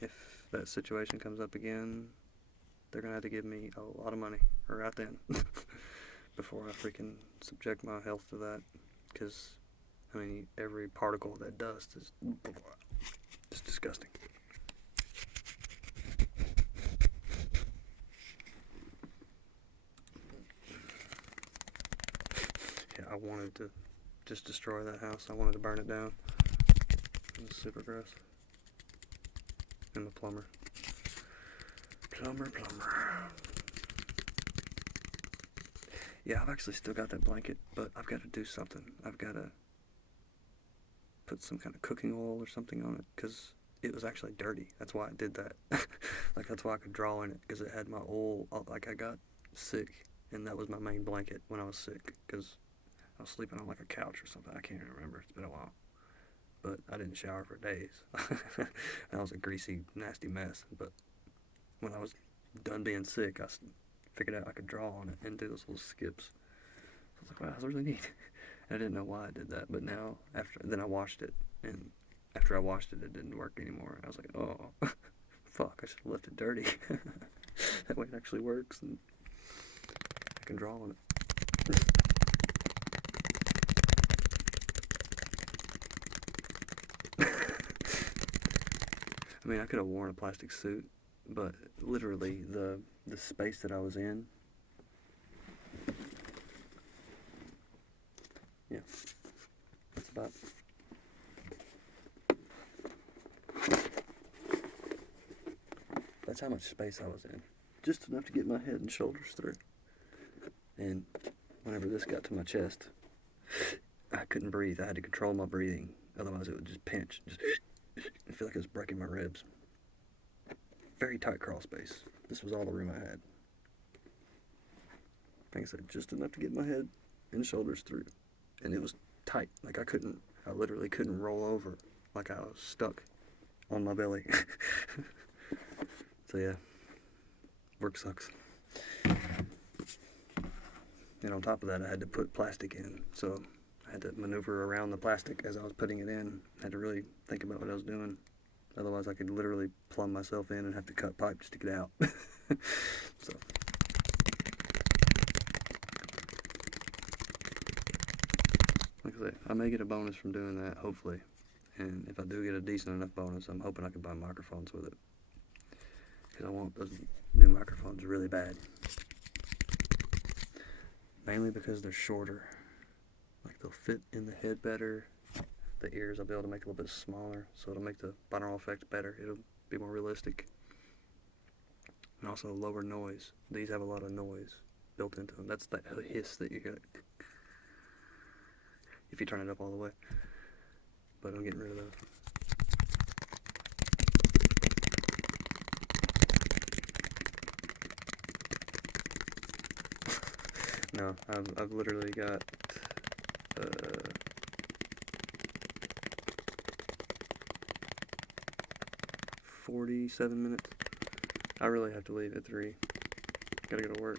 If that situation comes up again, they're going to have to give me a lot of money right then before I freaking subject my health to that. Because, I mean, every particle of that dust is just disgusting. Yeah, I wanted to just destroy that house. I wanted to burn it down. It was super gross. And the plumber. Plumber. Yeah, I've actually still got that blanket, but I've got to do something. I've got to put some kind of cooking oil or something on it, because it was actually dirty. That's why I did that. Like, that's why I could draw in it, because it had my oil. Like, I got sick, and that was my main blanket when I was sick, because I was sleeping on like a couch or something. I can't even remember. It's been a while. But I didn't shower for days. That was a greasy, nasty mess. But when I was done being sick, I figured out I could draw on it and do those little skips. I was like, wow, that's really neat. And I didn't know why I did that. But now, then I washed it. And after I washed it, it didn't work anymore. I was like, oh, fuck, I should have left it dirty. That way it actually works. And I can draw on it. I mean, I could have worn a plastic suit, but literally the space that I was in, yeah, that's about, That's how much space I was in. Just enough to get my head and shoulders through. And whenever this got to my chest, I couldn't breathe. I had to control my breathing. Otherwise it would just pinch. I feel like it was breaking my ribs. Very tight crawl space. This was all the room I had. Like I said, just enough to get my head and shoulders through. And it was tight. Like I literally couldn't roll over. Like I was stuck on my belly. So yeah, work sucks. And on top of that, I had to put plastic in. So I had to maneuver around the plastic as I was putting it in. I had to really think about what I was doing. Otherwise, I could literally plumb myself in and have to cut pipe just to get out. So. Like I say, I may get a bonus from doing that, hopefully. And if I do get a decent enough bonus, I'm hoping I can buy microphones with it. Because I want those new microphones really bad. Mainly because they're shorter. Like they'll fit in the head better. The ears I'll be able to make a little bit smaller, so it'll make the binaural effect better. It'll be more realistic. And also lower noise. These have a lot of noise built into them. That's that hiss that you get if you turn it up all the way. But I'm getting rid of those. No, I've literally got 47 minutes. I really have to leave at 3. Gotta go to work.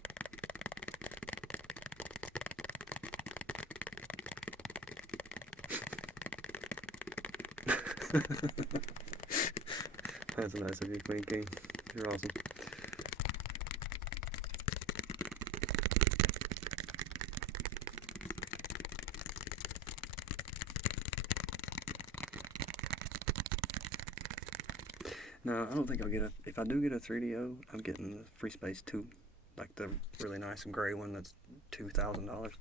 That's nice of you, Queen King. You're awesome. No, I don't think I'll get a... If I do get a 3DO, I'm getting the FreeSpace 2. Like the really nice gray one that's $2,000.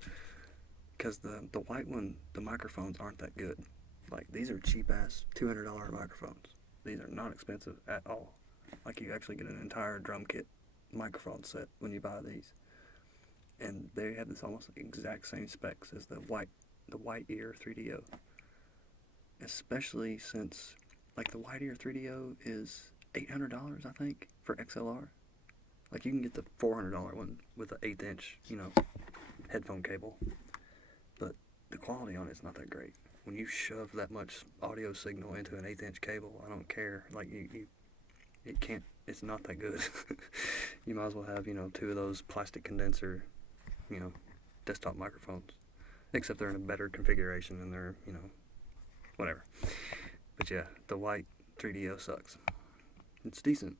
Because the white one, the microphones aren't that good. Like, these are cheap-ass $200 microphones. These are not expensive at all. Like, you actually get an entire drum kit microphone set when you buy these. And they have this almost exact same specs as the white ear 3DO. Especially since... Like, the white ear 3DO is $800, I think, for XLR. Like, you can get the $400 one with an 1/8 inch, headphone cable. But the quality on it's not that great. When you shove that much audio signal into an 1/8 inch cable, I don't care. Like, it's not that good. You might as well have, 2 of those plastic condenser, desktop microphones. Except they're in a better configuration and they're, whatever. But yeah, the white 3DO sucks. It's decent,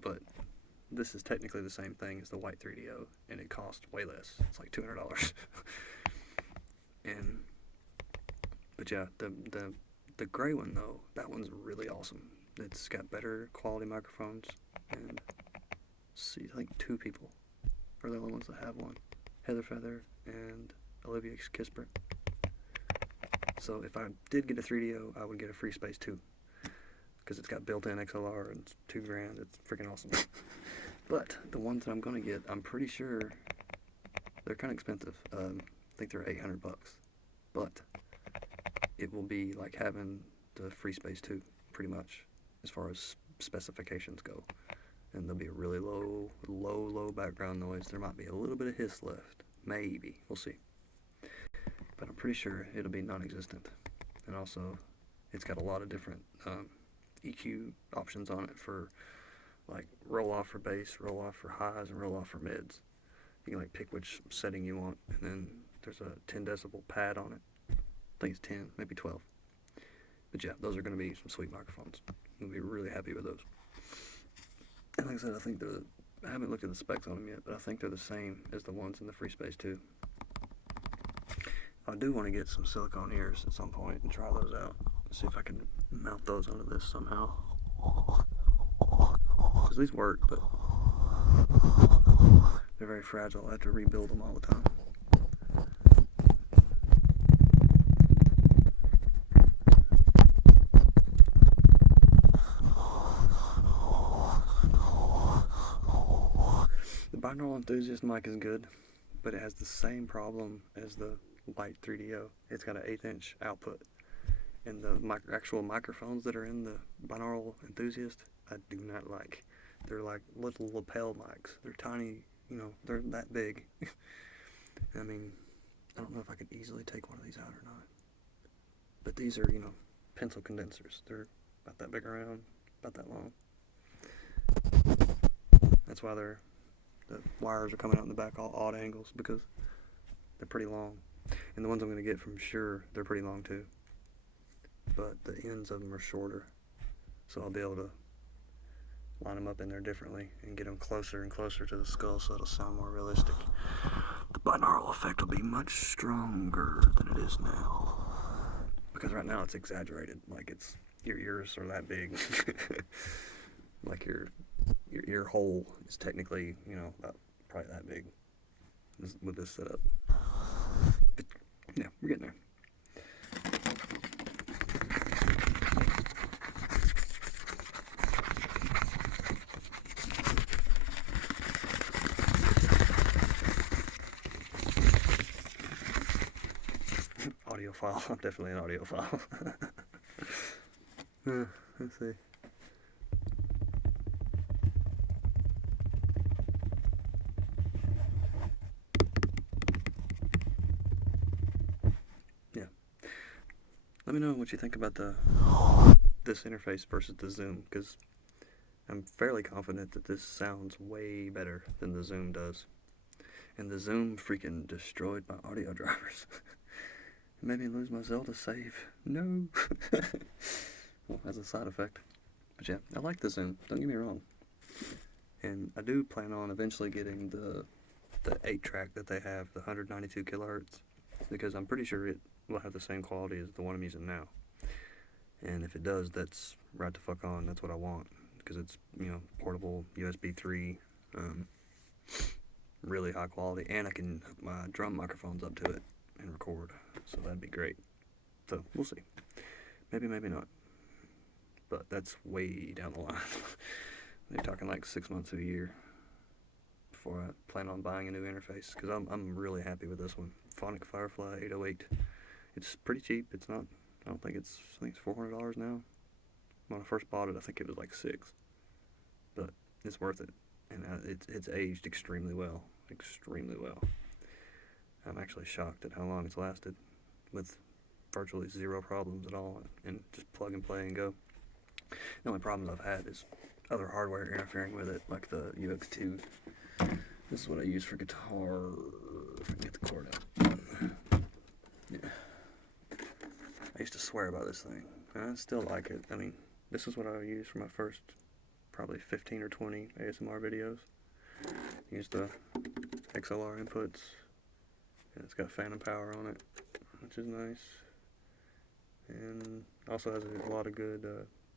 but this is technically the same thing as the white 3DO, and it costs way less. It's like $200. But yeah, the gray one though, that one's really awesome. It's got better quality microphones, and see, I think 2 people are the only ones that have one. Heather Feather and Olivia Kisper. So if I did get a 3DO, I would get a FreeSpace 2. Because it's got built-in XLR and it's $2,000. It's freaking awesome. But the ones that I'm going to get, I'm pretty sure they're kind of expensive. I think they're $800. But it will be like having the FreeSpace 2, pretty much, as far as specifications go. And there'll be a really low background noise. There might be a little bit of hiss left. Maybe. We'll see. But I'm pretty sure it'll be non-existent. And also, it's got a lot of different EQ options on it for, like, roll-off for bass, roll-off for highs, and roll-off for mids. You can, like, pick which setting you want, and then there's a 10 decibel pad on it. I think it's 10, maybe 12. But yeah, those are going to be some sweet microphones. You'll be really happy with those. And like I said, I haven't looked at the specs on them yet, but I think they're the same as the ones in the FreeSpace 2. I do want to get some silicone ears at some point and try those out. See if I can mount those onto this somehow. Because these work, but they're very fragile. I have to rebuild them all the time. binaural enthusiast mic is good, but it has the same problem as the Light 3DO. It's got an 1/8 inch output, and the actual microphones that are in the binaural enthusiast, I do not like. They're like little lapel mics. They're tiny, you know, they're that big. I mean, I don't know if I could easily take one of these out or not. But these are, you know, pencil condensers. They're about that big around, about that long. That's why the wires are coming out in the back all odd angles, because they're pretty long. And the ones I'm going to get from Shure, they're pretty long too. But the ends of them are shorter. So I'll be able to line them up in there differently and get them closer and closer to the skull so it'll sound more realistic. The binaural effect will be much stronger than it is now. Because right now it's exaggerated, like your ears are that big. Like your ear hole is technically, you know, about probably that big with this setup. But yeah, we're getting there. Audiophile. I'm definitely an audiophile. Let's see. Yeah. Let me know what you think about this interface versus the Zoom, because I'm fairly confident that this sounds way better than the Zoom does. And the Zoom freaking destroyed my audio drivers. It made me lose my Zelda save. No. Well, as a side effect. But yeah, I like the Zoom. Don't get me wrong. And I do plan on eventually getting the 8-track that they have, the 192 kilohertz, because I'm pretty sure it will have the same quality as the one I'm using now. And if it does, that's right the fuck on. That's what I want, because it's, you know, portable, USB 3, really high quality, and I can hook my drum microphones up to it and record, so that'd be great. So we'll see. Maybe, maybe not. But that's way down the line. They're talking like 6 months to a year before I plan on buying a new interface, because I'm really happy with this one. Phonic Firefly 808. It's pretty cheap. It's not. I think it's $400 now. When I first bought it, I think it was like $6. But it's worth it, and it's aged extremely well. Extremely well. I'm actually shocked at how long it's lasted, with virtually zero problems at all, and just plug and play and go. The only problems I've had is other hardware interfering with it, like the UX2. This is what I use for guitar. If I can get the cord out. Yeah. I used to swear by this thing, and I still like it. I mean, this is what I use for my first probably 15 or 20 ASMR videos. Use the XLR inputs, and it's got phantom power on it, which is nice. And also has a lot of good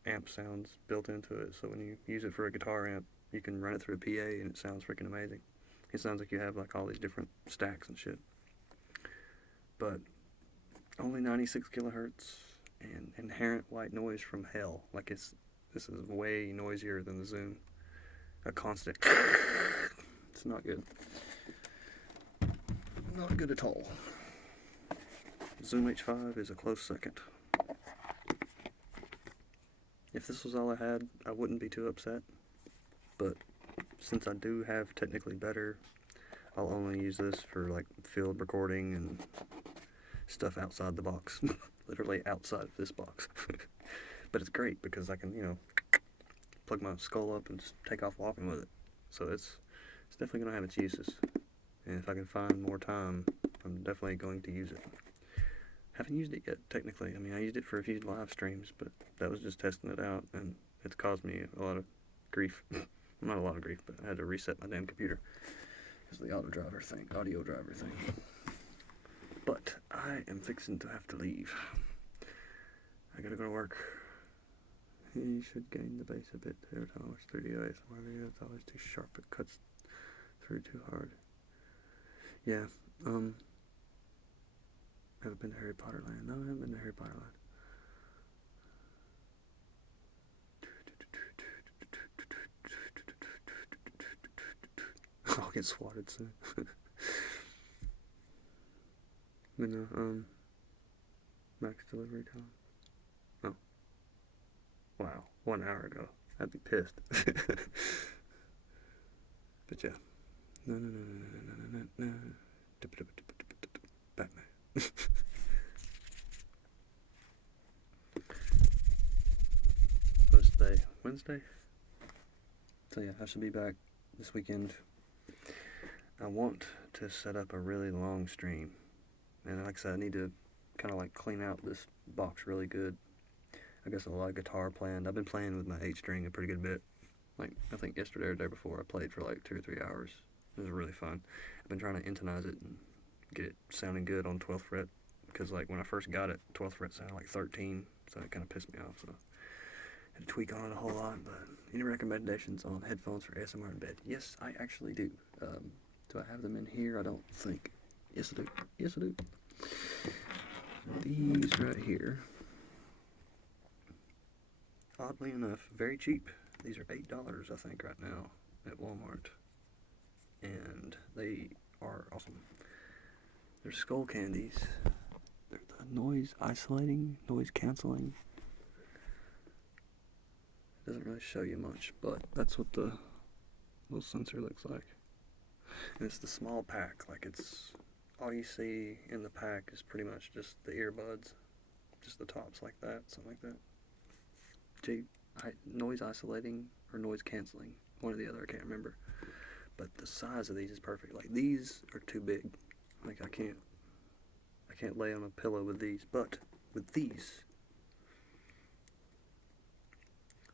amp sounds built into it, so when you use it for a guitar amp, you can run it through a PA and it sounds freaking amazing. It sounds like you have like all these different stacks and shit. But only 96 kilohertz and inherent white noise from hell. Like this is way noisier than the Zoom. A constant. It's not good. Not good at all. Zoom H5 is a close second. If this was all I had, I wouldn't be too upset. But since I do have technically better, I'll only use this for like field recording and stuff outside the box. Literally outside of this box. But it's great because I can, you know, plug my skull up and just take off walking with it. So it's definitely going to have its uses. And if I can find more time, I'm definitely going to use it. Haven't used it yet, technically. I mean, I used it for a few live streams, but that was just testing it out, and it's caused me a lot of grief. Not a lot of grief, but I had to reset my damn computer. It's the audio driver thing. But I am fixing to have to leave. I gotta go to work. You should gain the bass a bit every time I watch 3D ASMR video. It's always too sharp. It cuts through too hard. Yeah, haven't been to Harry Potter Land. No, I haven't been to Harry Potter Land. I'll get swatted soon. But no, max delivery time. Oh. Wow, 1 hour ago. I'd be pissed. But yeah. No. Batman. What's today? Wednesday? So yeah, I should be back this weekend. I want to set up a really long stream. And like I said, I need to kind of like clean out this box really good. I guess a lot of guitar playing. I've been playing with my 8-string a pretty good bit. Like, I think yesterday or the day before, I played for like 2 or 3 hours. It was really fun. I've been trying to intonize it and get it sounding good on 12th fret. Because like when I first got it, 12th fret sounded like 13. So it kind of pissed me off. So I had to tweak on it a whole lot. But any recommendations on headphones for ASMR in bed? Yes, I actually do. Do I have them in here? I don't think. Yes, I do. Yes, I do. These right here. Oddly enough, very cheap. These are $8, I think, right now at Walmart. And they are awesome. They're skull candies. They're the noise isolating, noise canceling. It doesn't really show you much, but that's what the little sensor looks like. And it's the small pack. Like, it's all you see in the pack is pretty much just the earbuds, just the tops like that, something like that. Noise isolating or noise canceling, one or the other, I can't remember. But the size of these is perfect. Like, these are too big. Like, I can't lay on a pillow with these, but with these,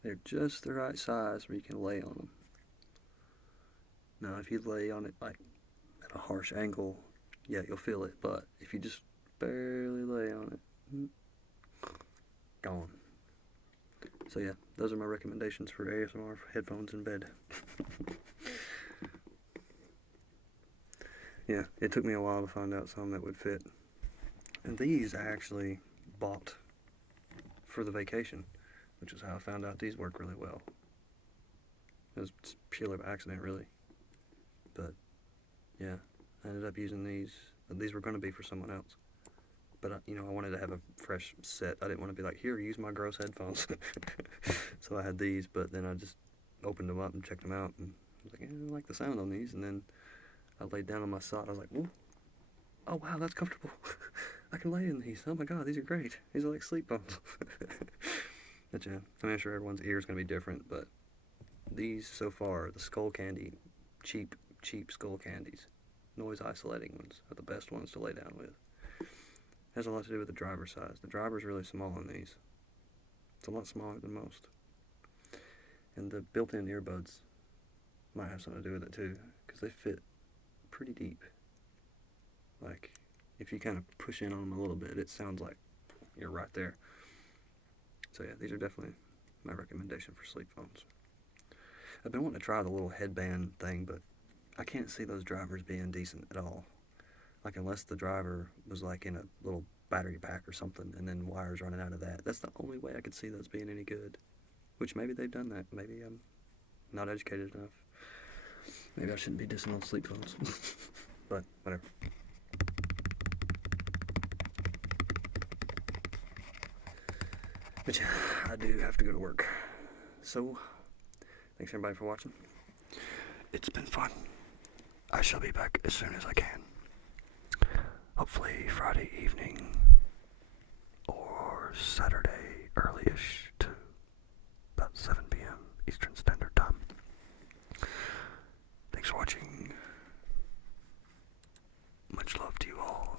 they're just the right size where you can lay on them. Now, if you lay on it like at a harsh angle, yeah, you'll feel it, but if you just barely lay on it, gone. So yeah, those are my recommendations for ASMR headphones in bed. Yeah, it took me a while to find out some that would fit. And these I actually bought for the vacation, which is how I found out these work really well. It was purely by accident, really. But yeah, I ended up using these. These were going to be for someone else. But, I wanted to have a fresh set. I didn't want to be like, here, use my gross headphones. So I had these, but then I just opened them up and checked them out. And I was like, I like the sound on these. And then I laid down on my side. I was like, ooh, oh, wow, that's comfortable. I can lay in these. Oh, my God, these are great. These are like sleep phones. But, yeah, I'm sure everyone's ear is going to be different. But these, so far, the skull candy, cheap skull candies, noise isolating ones, are the best ones to lay down with. Has a lot to do with the driver size. The driver's really small on these. It's a lot smaller than most. And the built-in earbuds might have something to do with it too, because they fit pretty deep. Like, if you kind of push in on them a little bit, it sounds like you're right there. So yeah, these are definitely my recommendation for sleep phones. I've been wanting to try the little headband thing, but I can't see those drivers being decent at all. Like, unless the driver was like in a little battery pack or something and then wires running out of that. That's the only way I could see those being any good. Which maybe they've done that. Maybe I'm not educated enough. Maybe I shouldn't be dissing on sleep phones. But whatever. But yeah, I do have to go to work. So, thanks everybody for watching. It's been fun. I shall be back as soon as I can. Hopefully Friday evening or Saturday early-ish to about 7 p.m. Eastern Standard Time. Thanks for watching. Much love to you all.